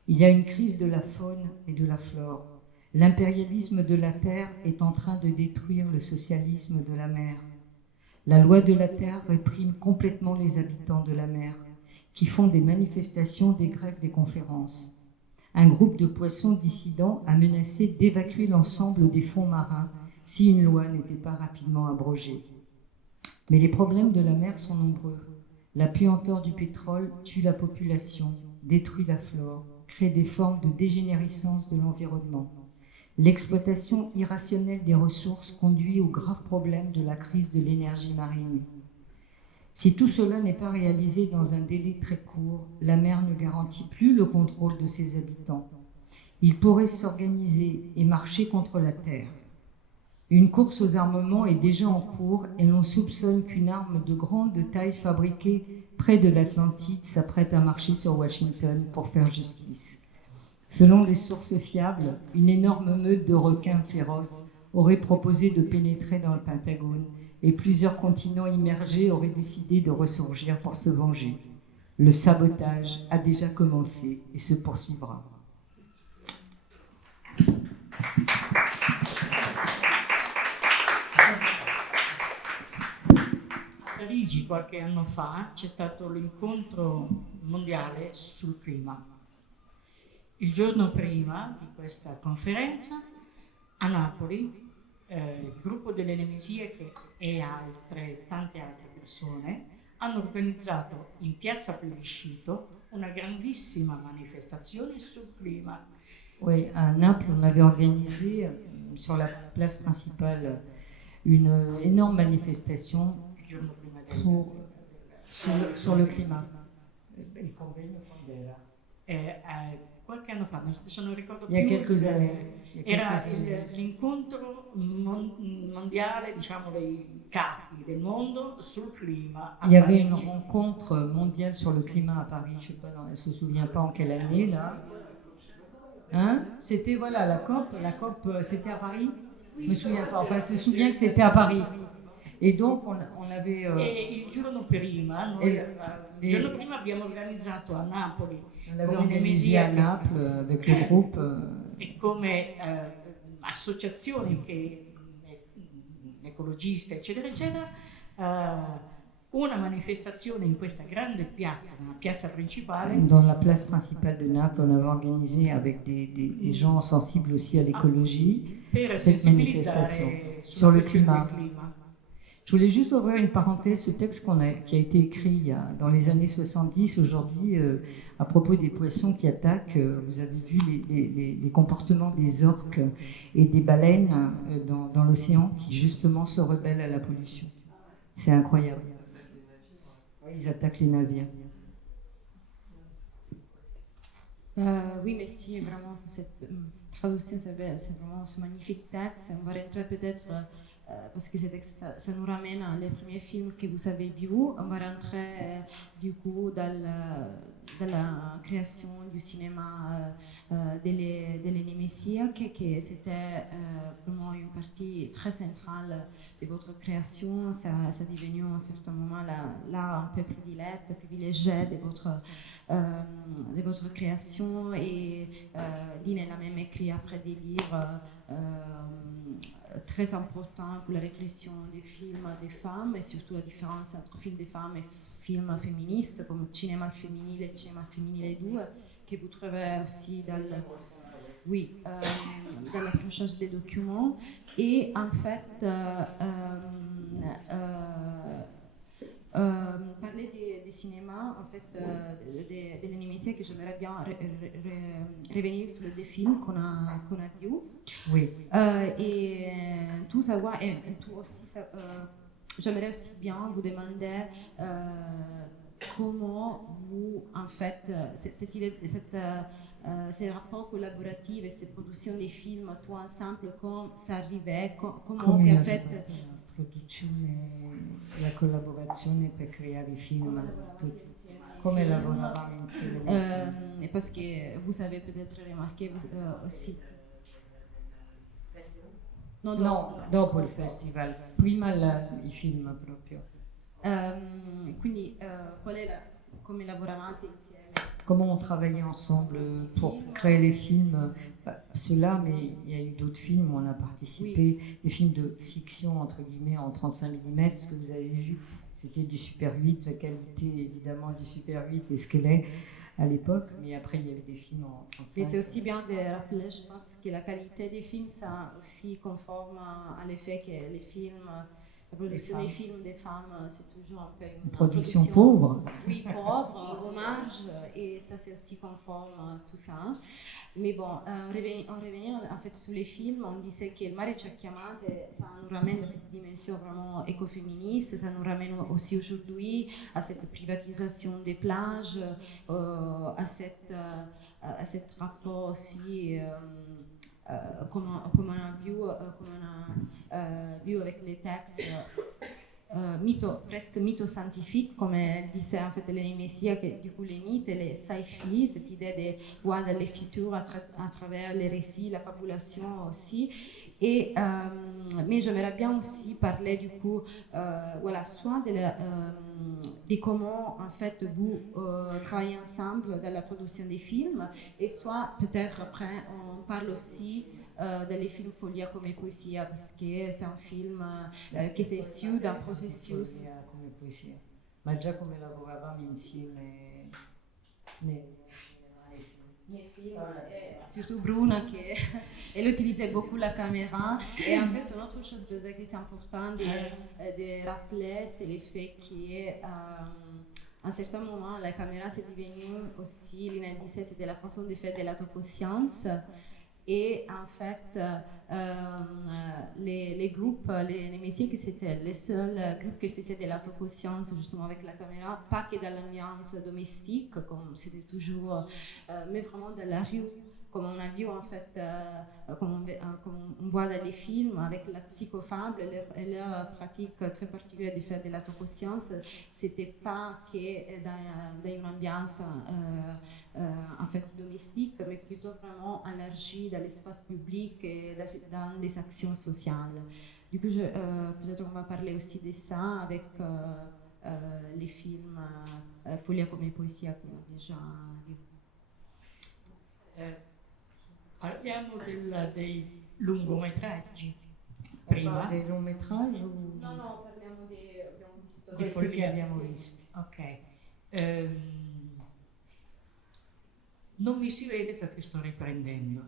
Il y a une crise de la faune et de la flore. L'impérialisme de la terre est en train de détruire le socialisme de la mer. La loi de la terre réprime complètement les habitants de la mer, qui font des manifestations, des grèves, des conférences. Un groupe de poissons dissidents a menacé d'évacuer l'ensemble des fonds marins si une loi n'était pas rapidement abrogée. Mais les problèmes de la mer sont nombreux. La puanteur du pétrole tue la population, détruit la flore, crée des formes de dégénérescence de l'environnement. L'exploitation irrationnelle des ressources conduit au grave problème de la crise de l'énergie marine. Si tout cela n'est pas réalisé dans un délai très court, la mer ne garantit plus le contrôle de ses habitants. Ils pourraient s'organiser et marcher contre la terre. Une course aux armements est déjà en cours et l'on soupçonne qu'une arme de grande taille fabriquée près de l'Atlantide s'apprête à marcher sur Washington pour faire justice. Selon les sources fiables, une énorme meute de requins féroces aurait proposé de pénétrer dans le Pentagone et plusieurs continents immergés auraient décidé de ressurgir pour se venger. Le sabotage a déjà commencé et se poursuivra. A Parigi qualche anno fa c'è stato l'incontro mondiale sul clima. Il giorno prima di questa conferenza a Napoli il gruppo delle Nemesie e tante altre persone hanno organizzato in piazza Plebiscito una grandissima manifestazione sul clima. Oui, à Naples, on avait organisé sur la place principale une énorme manifestation sur le climat. Il convegno quando era? Qualche anno fa, adesso non ricordo più. Il y a quelques années. Era l'incontro mondiale, diciamo, dei capi del mondo sul clima. Il y avait une rencontre mondiale sur le climat à Paris, je sais pas, non, elle se souvient pas en quelle année là. Hein? C'était voilà la COP c'était à Paris? Je me souviens pas, enfin je me souviens que c'était à Paris. Et donc on avait... E il giorno prima, prima abbiamo organizzato a Napoli. On l'avait organisé à Naples avec le groupe. E come associazioni ecologiste, eccetera, eccetera, una manifestazione in questa grande piazza, una piazza principale. Dans la place principale de Naples, on avait organisé avec des gens sensibles aussi à l'écologie cette manifestation sur le climat. Je voulais juste ouvrir une parenthèse, ce texte qui a été écrit dans les années 70, aujourd'hui, à propos des poissons qui attaquent. Vous avez vu les comportements des orques et des baleines dans l'océan qui justement se rebellent à la pollution. C'est incroyable. Ils attaquent les navires. Oui, merci, vraiment, cette traduction, c'est vraiment ce magnifique texte. On va rentrer peut-être... parce que ça nous ramène les premiers films que vous avez vus. On va rentrer du coup dans la création du cinéma delle Nemesia, que c'était vraiment une partie très centrale de votre création. Ça est devenu à un certain moment là un peu privilégié de votre création. Et Lynn a même écrit après des livres très importants pour la réflexion des films des femmes et surtout la différence entre films des femmes et films féministes comme Cinema femminile et Cinema femminile 2 que vous trouvez aussi dans l'approchage des documents. Et en fait parler du cinéma, en fait, de l'animation, que j'aimerais bien revenir sur les deux films qu'on a vus. Oui. Et tout savoir, et tout aussi, j'aimerais aussi bien vous demander comment vous, en fait, ces rapports collaboratifs et cette production des films, tout ensemble, comment ça arrivait, comment en fait... La collaborazione per creare i film tutti. Come lavoravamo insieme? Parce que vous avez peut-être remarqué aussi. No, dopo il festival, prima il film proprio. Quindi come lavoravate insieme? Comment on travaillait ensemble pour créer les films, ceux-là, mais il y a eu d'autres films où on a participé, des films de fiction, entre guillemets, en 35 mm, ce que vous avez vu, c'était du Super 8, la qualité évidemment du Super 8 est ce qu'elle est à l'époque, mais après il y avait des films en 35. Mais c'est aussi bien de rappeler, je pense que la qualité des films, ça aussi conforme à l'effet que les films, la production des films des femmes, c'est toujours un peu une production pauvre. Oui, pauvre, hommage, et ça c'est aussi conforme à tout ça. Mais bon, on revenait en fait sur les films, on disait que le Mare ci ha chiamate, ça nous ramène à cette dimension vraiment écoféministe, ça nous ramène aussi aujourd'hui à cette privatisation des plages, à cet rapport aussi, comme on a vu avec les textes presque mytho-scientifiques, comme disait en fait Hélène Messia, que du coup les mythes et les sci-fi, cette idée de voir le futur à travers les récits, la population aussi. Mais j'aimerais bien aussi parler du coup, soit de comment en fait vous travaillez ensemble dans la production des films, et soit peut-être après on parle aussi delle film Follia come poesia, parce que c'est un film che si è issu d'un processus. Come poesia. Ma già come lavoravamo insieme Les films, surtout Bruna, elle utilisait beaucoup la caméra. Et en fait, une autre chose peut-être que c'est important de rappeler, c'est le fait qu'à un certain moment, la caméra c'est devenue aussi l'indice de la façon de faire de l'autoconscience. Et en fait, les groupes, les métiers, que c'était les seuls groupes qui faisaient de l'autoconscience justement avec la caméra, pas que dans l'ambiance domestique, comme c'était toujours, mais vraiment dans la rue, comme on a vu en fait, comme on voit dans les films avec la psychofable, leur pratique très particulière de faire de l'autoconscience, c'était pas que dans une ambiance en fait domestique, mais plutôt vraiment élargie dans l'espace public et dans des actions sociales. Du coup, peut-être on va parler aussi de ça avec les films Follia come poesia qu'on a déjà vu. Parliamo dei lungometraggi prima. Dei long métrages ou... No, parliamo abbiamo visto di quelli che abbiamo visto. Ok. Non mi si vede perché sto riprendendo.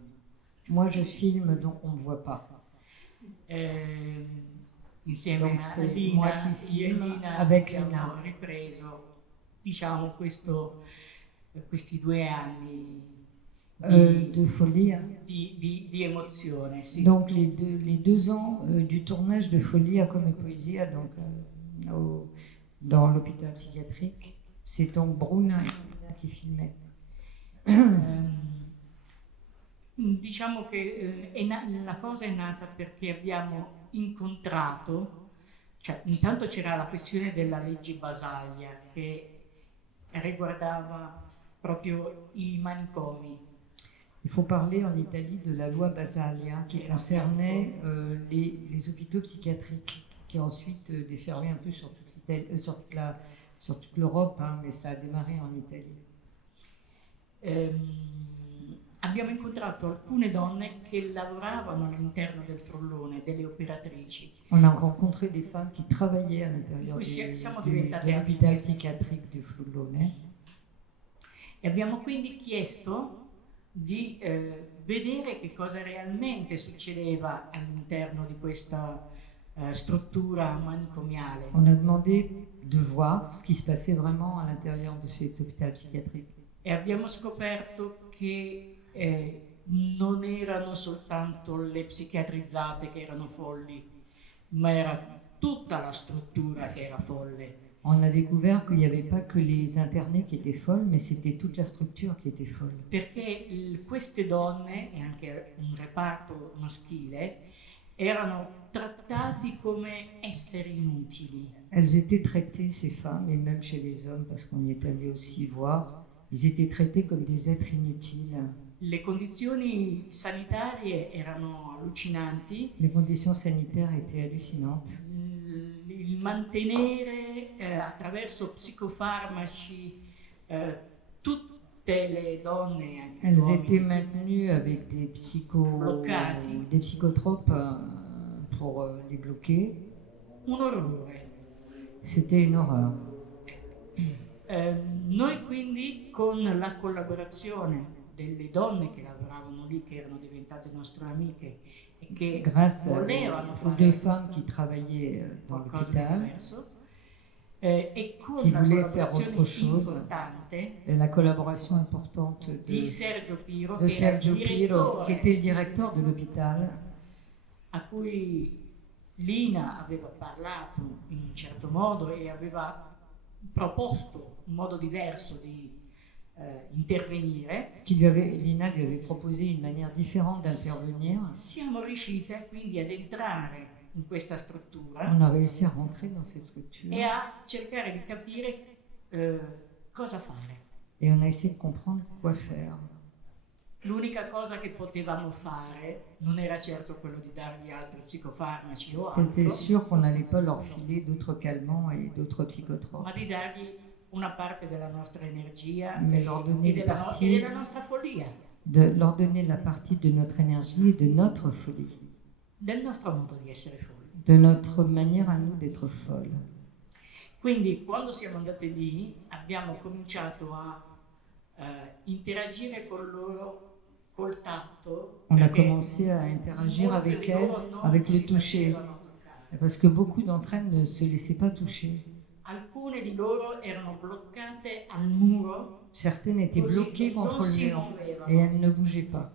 Moi je filme donc on ne me voit pas. Insieme Donc, a Lina, Lina avec abbiamo Lina. ripreso, diciamo, questi 2 anni De Folia. di emozione. Sì. Donc les 2 ans du tournage de Folia come poesia, donc dans l'hôpital psychiatrique, c'est donc Bruna et Lina qui filmaient. Diciamo che la cosa è nata perché abbiamo incontrato, cioè intanto c'era la questione della legge Basaglia che riguardava proprio i manicomi. Il faut parler en Italie de la loi Basaglia qui concernait les hôpitaux psychiatriques, qui a ensuite déferlé un peu sur toute l'Europe, hein, mais ça a démarré en Italie. Abbiamo incontrato alcune donne che lavoravano all'interno del frullone, delle operatrici. On a rencontré des femmes qui travaillaient à l'intérieur de l'hôpital psychiatrique du Frullone. E abbiamo quindi chiesto di vedere che cosa realmente succedeva all'interno di questa struttura manicomiale. On a demandé de voir ce qui se passait vraiment à l'intérieur de cet hôpital psychiatrique. E abbiamo scoperto che non erano soltanto le psichiatrizzate che erano folli, ma era tutta la struttura che era folle. On a découvert qu'il n'y avait pas que les internés qui étaient folles, mais c'était toute la structure qui était folle. Perché queste donne, e anche un reparto maschile, erano trattati come esseri inutili. Elles étaient traitées, ces femmes, et même chez les hommes, parce qu'on y est allé aussi voir, ils étaient traités comme des êtres inutiles. le condizioni sanitarie erano allucinanti. Les conditions sanitaires étaient hallucinantes. Il mantenere attraverso psicofarmaci tutte le donne, anche gli Elles uomini, étaient maintenues avec des bloccati. des psychotropes pour les bloquer. Un orrore. C'était une horreur. Noi quindi con la collaborazione delle donne che lavoravano lì, che erano diventate nostre amiche e che Grâce volevano aux fare deux femmes qui travaillaient dans qualcosa di l'hôpital, diverso, e con qui la voulaient faire collaborazione autre chose, importante et la collaboration importante di Sergio Piro, de che era Sergio il Piro, qui direttore, était le directeur de l'hôpital, a cui Lina aveva parlato in un certo modo e aveva proposto un modo diverso di intervenire. Lina lui avait proposé une manière différente d'intervenir. Siamo riuscite quindi ad entrare in questa struttura On a réussi à rentrer dans cette structure e a cercare di capire cosa fare. et on a essayé de comprendre quoi faire. L'unica cosa che potevamo fare non era certo quello di dargli altri psicofarmaci o C'était altro, sûr qu'on n'allait pas leur filer d'autres calmants et d'autres ma psychotropes, di dargli una parte della nostra energia mais leur donner e une della, partie, e della nostra follia, de leur donner la partie de notre énergie et de notre folie, del nostro modo di essere folli. de notre manière à nous d'être folles. Quindi quando siamo andati lì abbiamo cominciato a interagire con loro col tatto. On a perché commencé à interagir molte avec di elles, loro non avec le si toucher, facevano toccare. parce que beaucoup d'entre elles ne se laissaient pas toucher. Alcune di loro erano bloccate al muro, Certaines étaient così bloquées che contre non le si mur muovevano. et elles ne bougeaient pas.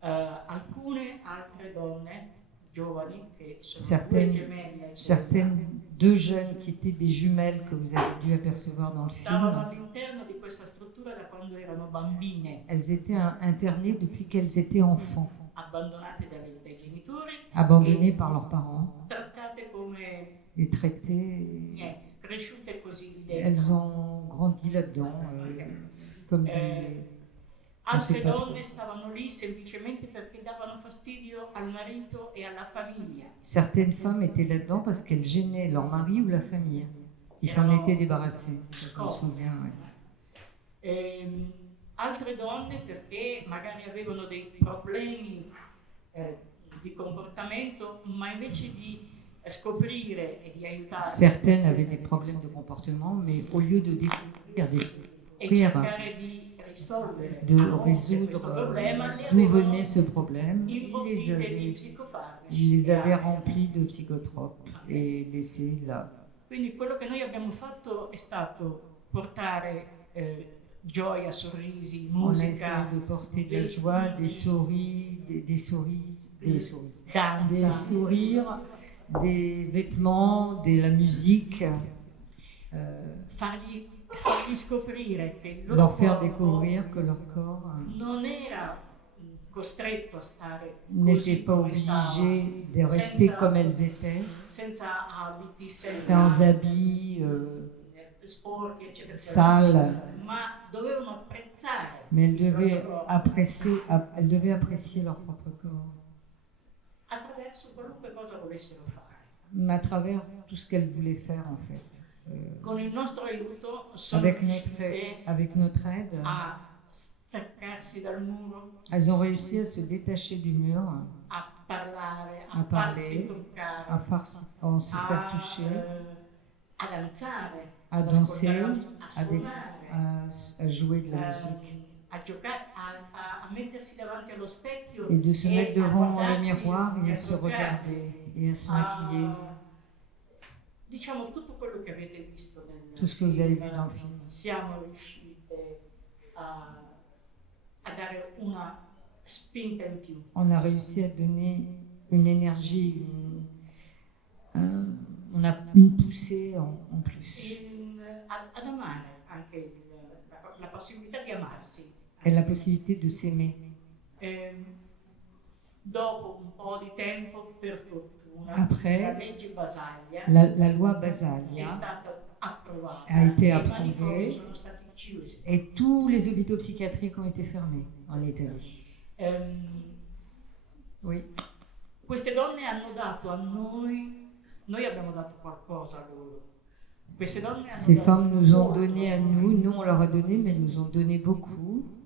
Alcune altre donne giovani che sono Certaines- due gemelle Certaines, deux jeunes qui étaient des jumelles que vous avez dû apercevoir dans le stavano film, all'interno di questa struttura da quando erano bambine, elles étaient internées depuis qu'elles étaient enfants, abbandonate dai genitori, abandonnées par leurs parents trattate come et traitées. niente, cresciute così Elles dentro. ont grandi là-dedans, comme des... non Altre sais pas donne trop. stavano lì semplicemente perché davano fastidio al marito e alla famiglia. Certaines femmes étaient là-dedans parce qu'elles gênaient leur mari ou la famille. Ils s'en étaient débarrassés, je me souviens. Ouais. Altre donne perché magari avevano dei problemi di comportamento, ma invece di scoprire e di aiutare Certaines avaient des problèmes de comportement, mais au lieu de découvrir, e cercare di risolvere de a monte questo résoudre problema, le d'où avevano venait ce problème, imbottite di psicofarmaci. ils les e avaient altri. remplis de psychotropes et laissés là. Quindi quello che noi abbiamo fatto è stato portare gioia, sorrisi, On a musica, essayé de porter de la joie, des souris, des danza, sourires, des vêtements, de la musique, fargli scoprire che il loro leur faire corpo découvrir que leur corps non era costretto a stare n'était così pas come stava, obligé de rester senza- comme elles étaient, senza abiti, sans senza habits, sporchi, eccetera, sales, ma dovevano apprezzare mais elles il devaient proprio corpo apprécier leur propre corps, attraverso qualunque cosa volessero fare. mais à travers tout ce qu'elles voulaient faire en fait. Con il nostro aiuto sono Avec riuscite notre aide, a staccarsi dal muro, elles ont réussi à se détacher du mur, a parlare, A a parler, farsi toccare, à se faire toucher, a danzare, à ad danser, ascoltare, a à, suonare, à jouer de la musique a giocare, a mettersi davanti allo specchio et de se mettre a devant le guardarsi miroir et e à a se truccarsi. regarder et à se maquiller. Diciamo tutto quello che avete visto nel Tout ce que vous avez vu film, dans le film. siamo riuscite a dare una spinta in più. On a réussi à donner une énergie, on a une poussée en plus. Ad amare anche la possibilità di amarsi. Et la possibilité de s'aimer. Dopo un po' di tempo, per fortuna, Après, la legge Basaglia La loi è Basaglia stata approvata a été e i approuvée. manicomi sono stati chiusi. Et tous les hôpitaux psychiatriques ont été fermés en Italie. Oui. Queste donne hanno dato a noi abbiamo dato qualcosa a loro. Queste donne hanno Ces dato femmes nous ont molto donné à nous on leur a donné, mais elles nous ont donné beaucoup.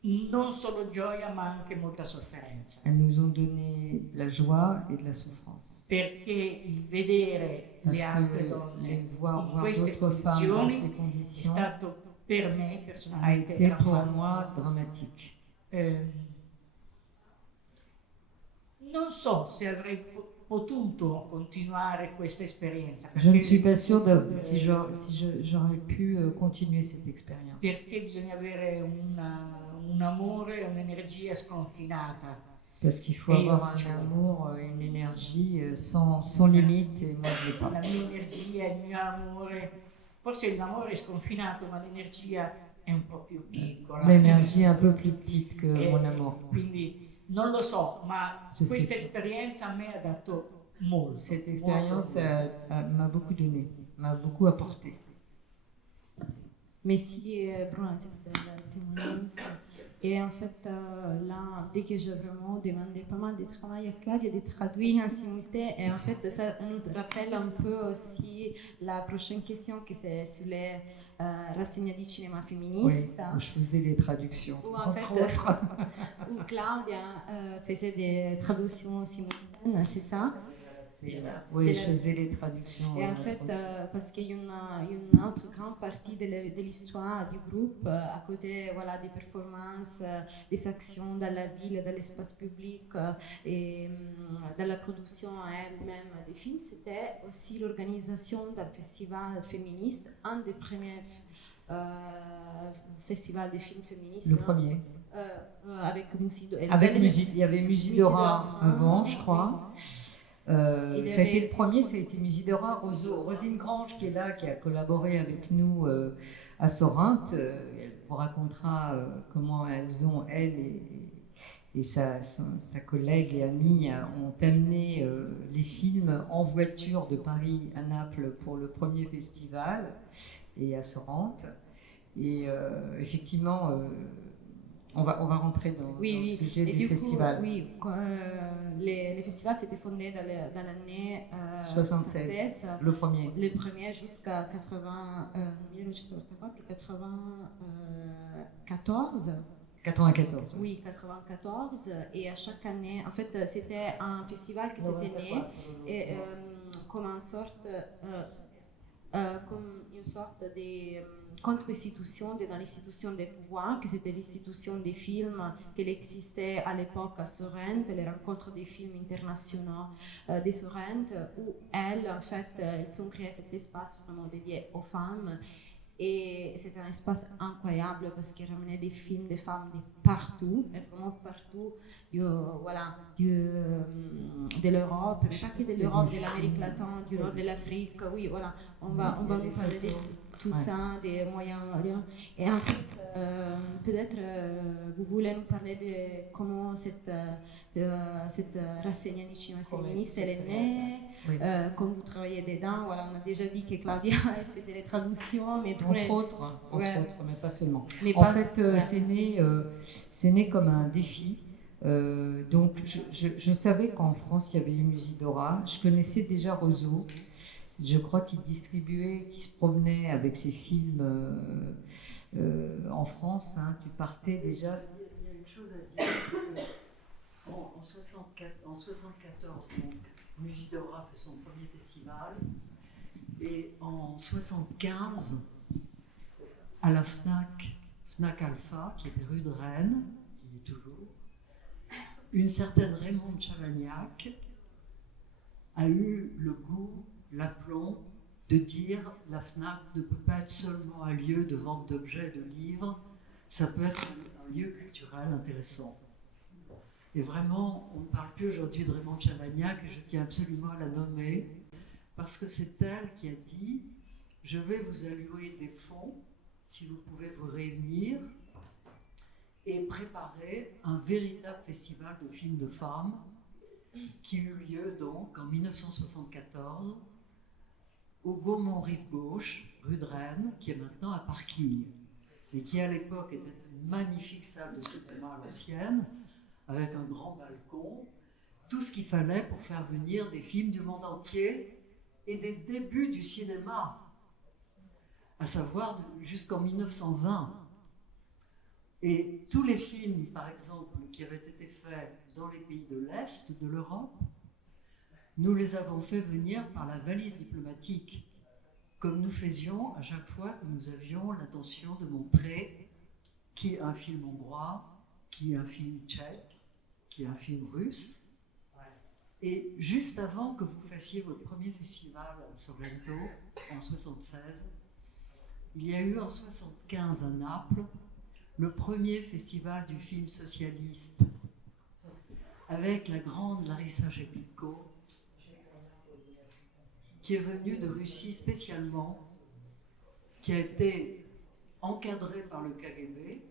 Non solo gioia, ma anche molta sofferenza. Elles nous ont donné de la joie et de la souffrance. Perché il vedere Parce le altre que donne voir in queste d'autres femmes dans ces condizioni è conditions stato per me a personalmente été pour drammatico. moi dramatique. Non so se avrei potuto continuare questa esperienza. Je ne suis pas sûre si j'aurais pu continuer cette expérience. Perché bisogna avere un amore e un'energia sconfinata. Parce qu'il faut avoir un amour et une énergie sans limite, et moi je l'ai pas. La mia energia, il mio amore, forse l'amore è sconfinato, ma l'energia è un po' più piccola. L'énergie est un peu plus petite que mon amour. Quindi non lo so, ma Je questa sais. esperienza a me ha dato molto. Cette expérience m'a beaucoup donné, m'a beaucoup apporté. Merci Bruno de la témoignage. Et en fait, là, dès que j'ai vraiment demandé pas mal de travail à Claudia de traduire en simultané, et en fait, ça nous rappelle un peu aussi la prochaine question que c'est sur les rassegne di cinema féministe. Oui, je faisais les traductions, Où en fait, où Claudia faisait des traductions simultanées, c'est ça? Oui, je faisais les traductions. Et en fait, parce qu'il y a une autre grande partie de l'histoire du groupe, à côté voilà, des performances, des actions dans la ville, dans l'espace public et dans la production elle-même des films, c'était aussi l'organisation d'un festival féministe, un des premiers festivals de films féministes. Le premier. Avec Musidora. Il y avait Musidora avant, je crois. Ça a été le premier, ça a été Musidora. Rosine Grange qui est là, qui a collaboré avec nous à Sorinte. Elle vous racontera comment elle et sa collègue et amie ont amené les films en voiture de Paris à Naples pour le premier festival et à Sorinte. Et effectivement, on va rentrer dans le sujet du festival. Oui, les festivals s'étaient fondés dans l'année 76, le premier. Le premier jusqu'à 1994. 94. Oui, 94. Et à chaque année, en fait, c'était un festival qui s'était né et, comme une sorte de contre-institution dans l'institution des pouvoirs, que c'était l'institution des films qui existait à l'époque à Sorrente, les rencontres des films internationaux de Sorrente, où elles, en fait, elles ont créé cet espace vraiment dédié aux femmes. Et c'était un espace incroyable parce qu'il ramenait des films de femmes de partout, mais vraiment partout, de l'Europe, mais pas que de l'Europe, de l'Amérique latine, du nord de l'Afrique. Oui, voilà, on va nous parler de tout ça, des moyens. Et en fait, peut-être vous voulez nous parler de comment cette rassegna di cinema féministe elle est née, comme vous travaillez dedans. Voilà, on a déjà dit que Claudia faisait les traductions, mais entre autres, mais pas seulement. Mais en fait, c'est né comme un défi. Donc, je savais qu'en France, il y avait eu Musidora. Je connaissais déjà Roseau. Je crois qu'il distribuait, qu'il se promenait avec ses films en France. Hein. Tu partais déjà. Il y a une chose à dire, en 74, donc, Musidora fait son premier festival. Et en 75, à la Fnac Alpha, qui était rue de Rennes, qui est toujours, une certaine Raymonde Chavagnac a eu le goût, l'aplomb de dire la Fnac ne peut pas être seulement un lieu de vente d'objets et de livres, ça peut être un lieu culturel intéressant. Et vraiment, on ne parle plus aujourd'hui de Raymonde Chavagnac, et je tiens absolument à la nommer, parce que c'est elle qui a dit « Je vais vous allouer des fonds, si vous pouvez vous réunir, et préparer un véritable festival de films de femmes qui eut lieu donc en 1974 au Gaumont-Rive-Gauche, rue de Rennes, qui est maintenant un parking, et qui à l'époque était une magnifique salle de cinéma à l'ancienne, avec un grand balcon, tout ce qu'il fallait pour faire venir des films du monde entier et des débuts du cinéma, à savoir jusqu'en 1920. Et tous les films, par exemple, qui avaient été faits dans les pays de l'Est de l'Europe, nous les avons fait venir par la valise diplomatique, comme nous faisions à chaque fois que nous avions l'intention de montrer qui est un film hongrois, qui est un film tchèque, qui est un film russe. Et juste avant que vous fassiez votre premier festival à Sorrento, en 1976, il y a eu en 1975 à Naples le premier festival du film socialiste avec la grande Larissa Shepitko, qui est venue de Russie spécialement, qui a été encadrée par le KGB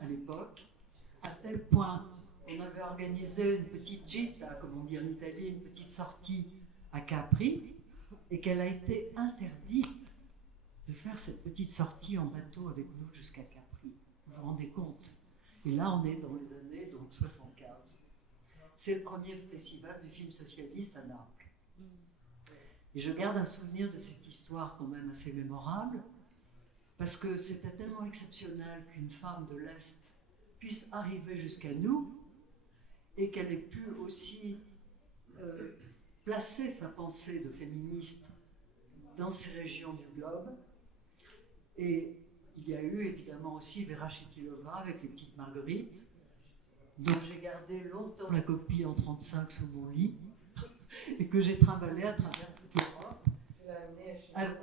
à l'époque, à tel point qu'on avait organisé une petite gita, comme on dit en Italie, une petite sortie à Capri, et qu'elle a été interdite de faire cette petite sortie en bateau avec nous jusqu'à Capri. Vous vous rendez compte? Et là, on est dans les années donc 75. C'est le premier festival du film socialiste à Naples. Et je garde un souvenir de cette histoire quand même assez mémorable, parce que c'était tellement exceptionnel qu'une femme de l'Est puisse arriver jusqu'à nous et qu'elle ait pu aussi placer sa pensée de féministe dans ces régions du globe. Et il y a eu évidemment aussi Vera Chytilova avec les petites marguerites, dont j'ai gardé longtemps la copie en 35 sous mon lit et que j'ai trimballée à travers toute l'Europe.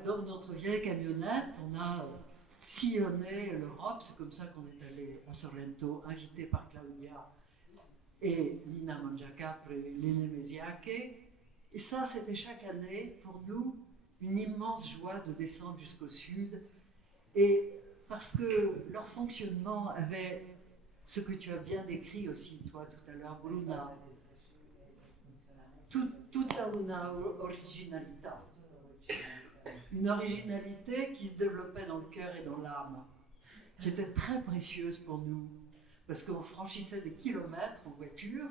Dans notre vieille camionnette, on a sillonné l'Europe. C'est comme ça qu'on est allé à Sorrento, invité par Claudia et Nina Mangiacapre et Lene Mesiake. Et ça, c'était chaque année pour nous une immense joie de descendre jusqu'au sud. Et parce que leur fonctionnement avait ce que tu as bien décrit aussi, toi, tout à l'heure, Bruna, tutta una originalità. Une originalité qui se développait dans le cœur et dans l'âme, qui était très précieuse pour nous, parce qu'on franchissait des kilomètres en voiture,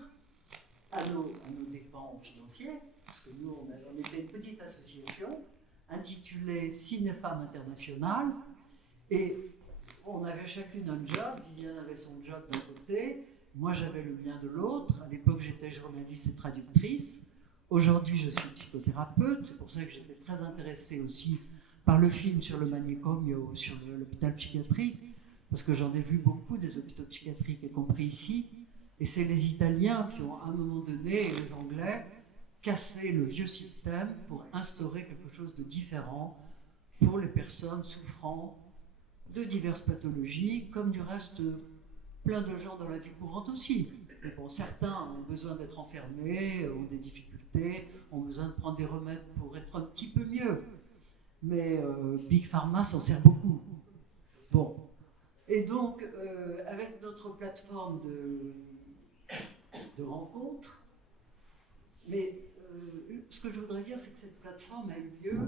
à nos dépens financiers, parce que nous, on était une petite association intitulée Cinefemmes Internationales, et on avait chacune un job. Viviane avait son job d'un côté, moi j'avais le mien de l'autre. À l'époque, j'étais journaliste et traductrice. Aujourd'hui, je suis psychothérapeute. C'est pour ça que j'étais très intéressée aussi par le film sur le manicomio, sur l'hôpital psychiatrique, parce que j'en ai vu beaucoup des hôpitaux psychiatriques, y compris ici. Et c'est les Italiens qui ont, à un moment donné, et les Anglais, cassé le vieux système pour instaurer quelque chose de différent pour les personnes souffrant de diverses pathologies, comme du reste plein de gens dans la vie courante aussi. Mais bon, certains ont besoin d'être enfermés, ont des difficultés, ont besoin de prendre des remèdes pour être un petit peu mieux. Mais Big Pharma s'en sert beaucoup. Bon. Et donc, avec notre plateforme de rencontres, mais ce que je voudrais dire, c'est que cette plateforme a eu lieu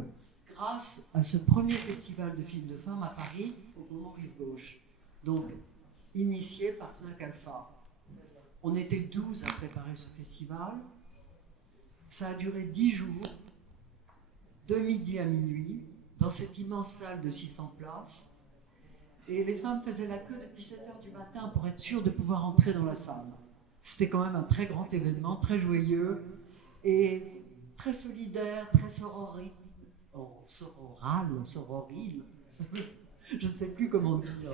grâce à ce premier festival de films de femmes à Paris, au Gaumont-Rive-Gauche, donc initié par Fnac Alpha. On était 12 à préparer ce festival. Ça a duré 10 jours, de midi à minuit, dans cette immense salle de 600 places. Et les femmes faisaient la queue depuis 7h du matin pour être sûres de pouvoir entrer dans la salle. C'était quand même un très grand événement, très joyeux et très solidaire, très sororil, je ne sais plus comment dire.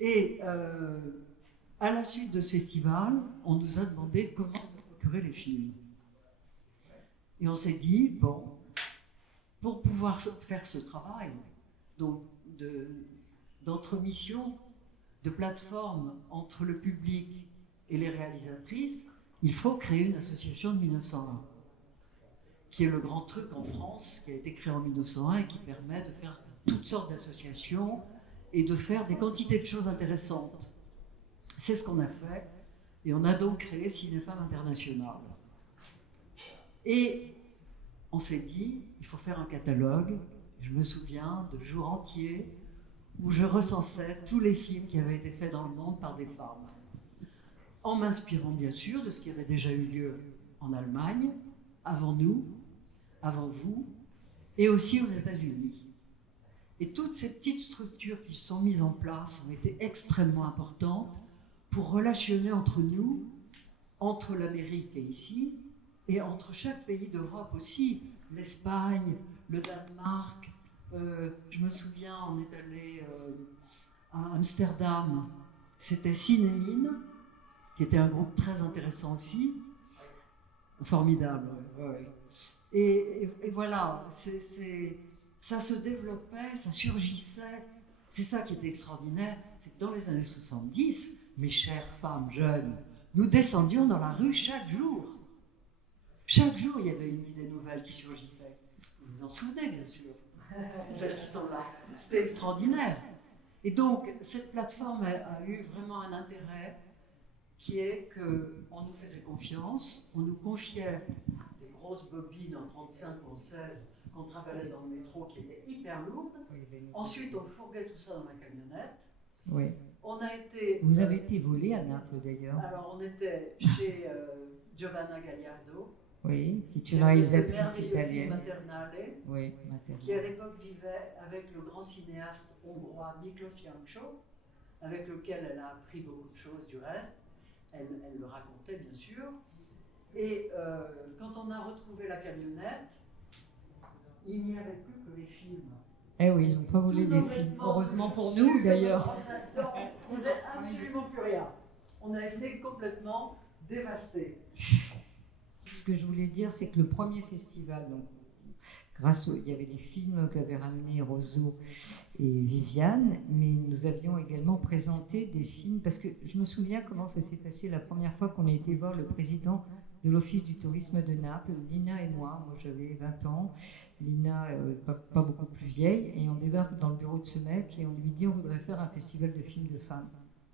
Et à la suite de ce festival, on nous a demandé comment se procurer les films. Et on s'est dit, bon, pour pouvoir faire ce travail, donc d'entremission, de plateforme entre le public et les réalisatrices, il faut créer une association de 1901, qui est le grand truc en France, qui a été créé en 1901 et qui permet de faire toutes sortes d'associations et de faire des quantités de choses intéressantes. C'est ce qu'on a fait, et on a donc créé Cinefemmes Internationales. Et on s'est dit, il faut faire un catalogue. Je me souviens de jours entiers où je recensais tous les films qui avaient été faits dans le monde par des femmes, en m'inspirant bien sûr de ce qui avait déjà eu lieu en Allemagne, avant nous, avant vous, et aussi aux États-Unis. Et toutes ces petites structures qui sont mises en place ont été extrêmement importantes pour relationner entre nous, entre l'Amérique et ici, et entre chaque pays d'Europe aussi, l'Espagne, le Danemark. Je me souviens, on est allé à Amsterdam, c'était Cinémine, qui était un groupe très intéressant aussi, formidable. Ouais. Et voilà, ça se développait, ça surgissait. C'est ça qui était extraordinaire, c'est que dans les années 70, mes chères femmes jeunes, nous descendions dans la rue chaque jour. Chaque jour, il y avait une idée nouvelle qui surgissait. Vous vous en souvenez, bien sûr, celles qui sont là. C'était extraordinaire. Et donc, cette plateforme a eu vraiment un intérêt qui est qu'on nous faisait confiance, on nous confiait des grosses bobines en 35 ou en 16 qu'on travaillait dans le métro qui étaient hyper lourdes. Ensuite, on fourguait tout ça dans la camionnette. Oui. On a été... Vous avez été volé à Naples d'ailleurs. Alors, on était chez Giovanna Gagliardo, Oui, qui est qui une a fait ce réalisatrice merveilleux film italienne. Maternale, Oui, Maternale. qui à l'époque vivait avec le grand cinéaste hongrois Miklos Jancsó, avec lequel elle a appris beaucoup de choses du reste. Elle le racontait bien sûr. Et quand on a retrouvé la camionnette, il n'y avait plus que les films. Eh oui, ils n'ont pas volé Tous des nos films. vêtements, Heureusement nos pour chaussures, nous d'ailleurs. nos brosses à dents, on ne trouvait absolument plus rien. On a été complètement dévastés. Ce que je voulais dire, c'est que le premier festival, donc, il y avait des films qu'avaient ramenés Rosso et Viviane, mais nous avions également présenté des films, parce que je me souviens comment ça s'est passé la première fois qu'on a été voir le président de l'Office du tourisme de Naples, Lina et moi j'avais 20 ans, Lina pas beaucoup plus vieille, et on débarque dans le bureau de ce mec et on lui dit on voudrait faire un festival de films de femmes.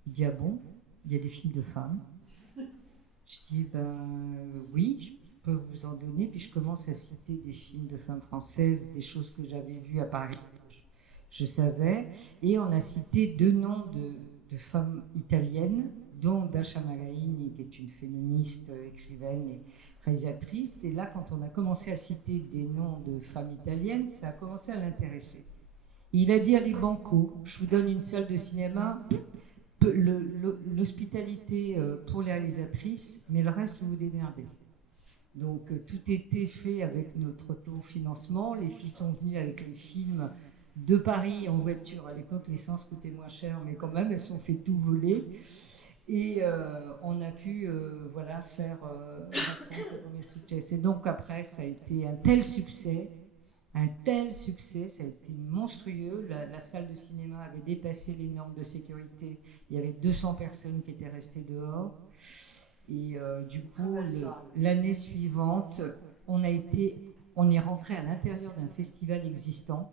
Il dit ah bon, il y a des films de femmes? Je dis oui, je peux vous en donner, puis je commence à citer des films de femmes françaises, des choses que j'avais vues à Paris, je savais, et on a cité 2 noms de femmes italiennes, dont Dasha Magaini, qui est une féministe, écrivaine et réalisatrice. Et là, quand on a commencé à citer des noms de femmes italiennes, ça a commencé à l'intéresser. Il a dit allez banco, je vous donne une salle de cinéma, l'hospitalité pour les réalisatrices, mais le reste, vous vous démerdez. Donc tout était fait avec notre autofinancement. Les filles sont venues avec les films de Paris en voiture. À l'époque, l'essence coûtait moins cher, mais quand même, elles se sont fait tout voler. Et on a pu faire un premier succès. Et donc après, ça a été un tel succès, ça a été monstrueux. La salle de cinéma avait dépassé les normes de sécurité. Il y avait 200 personnes qui étaient restées dehors. Et du coup, l'année suivante, on est rentré à l'intérieur d'un festival existant.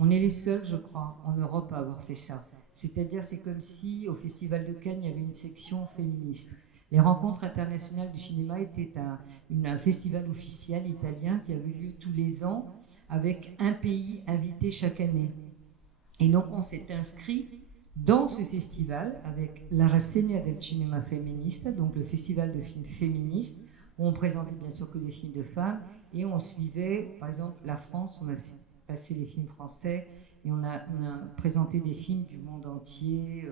On est les seuls, je crois, en Europe à avoir fait ça. C'est-à-dire, c'est comme si au Festival de Cannes, il y avait une section féministe. Les Rencontres internationales du cinéma étaient un festival officiel italien qui avait lieu tous les ans avec un pays invité chaque année. Et donc, on s'est inscrit dans ce festival avec la Rassegna del Cinema Femminista, donc le festival de films féministes, où on présentait bien sûr que des films de femmes, et on suivait, par exemple, la France, on a passé les films français, et on a présenté des films du monde entier,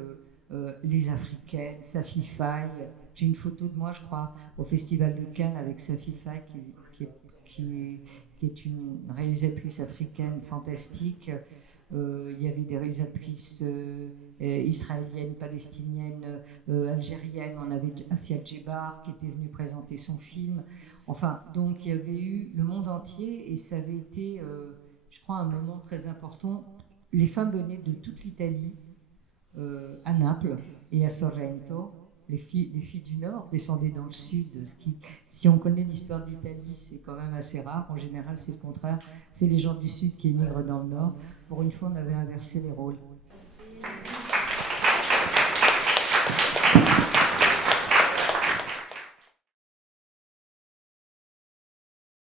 les Africaines, Safi Faye. J'ai une photo de moi, je crois, au Festival de Cannes avec Safi Faye, qui est une réalisatrice africaine fantastique. Il y avait des réalisatrices israéliennes, palestiniennes, algériennes. On avait Assia Djebar qui était venue présenter son film. Enfin, donc il y avait eu le monde entier et ça avait été, je crois, un moment très important. Les femmes venaient de toute l'Italie, à Naples et à Sorrento. Les filles du Nord descendaient dans le Sud. Si on connaît l'histoire de l'Italie, c'est quand même assez rare. En général, c'est le contraire. C'est les gens du Sud qui émigrent dans le Nord. Pour une fois, on avait inversé les rôles.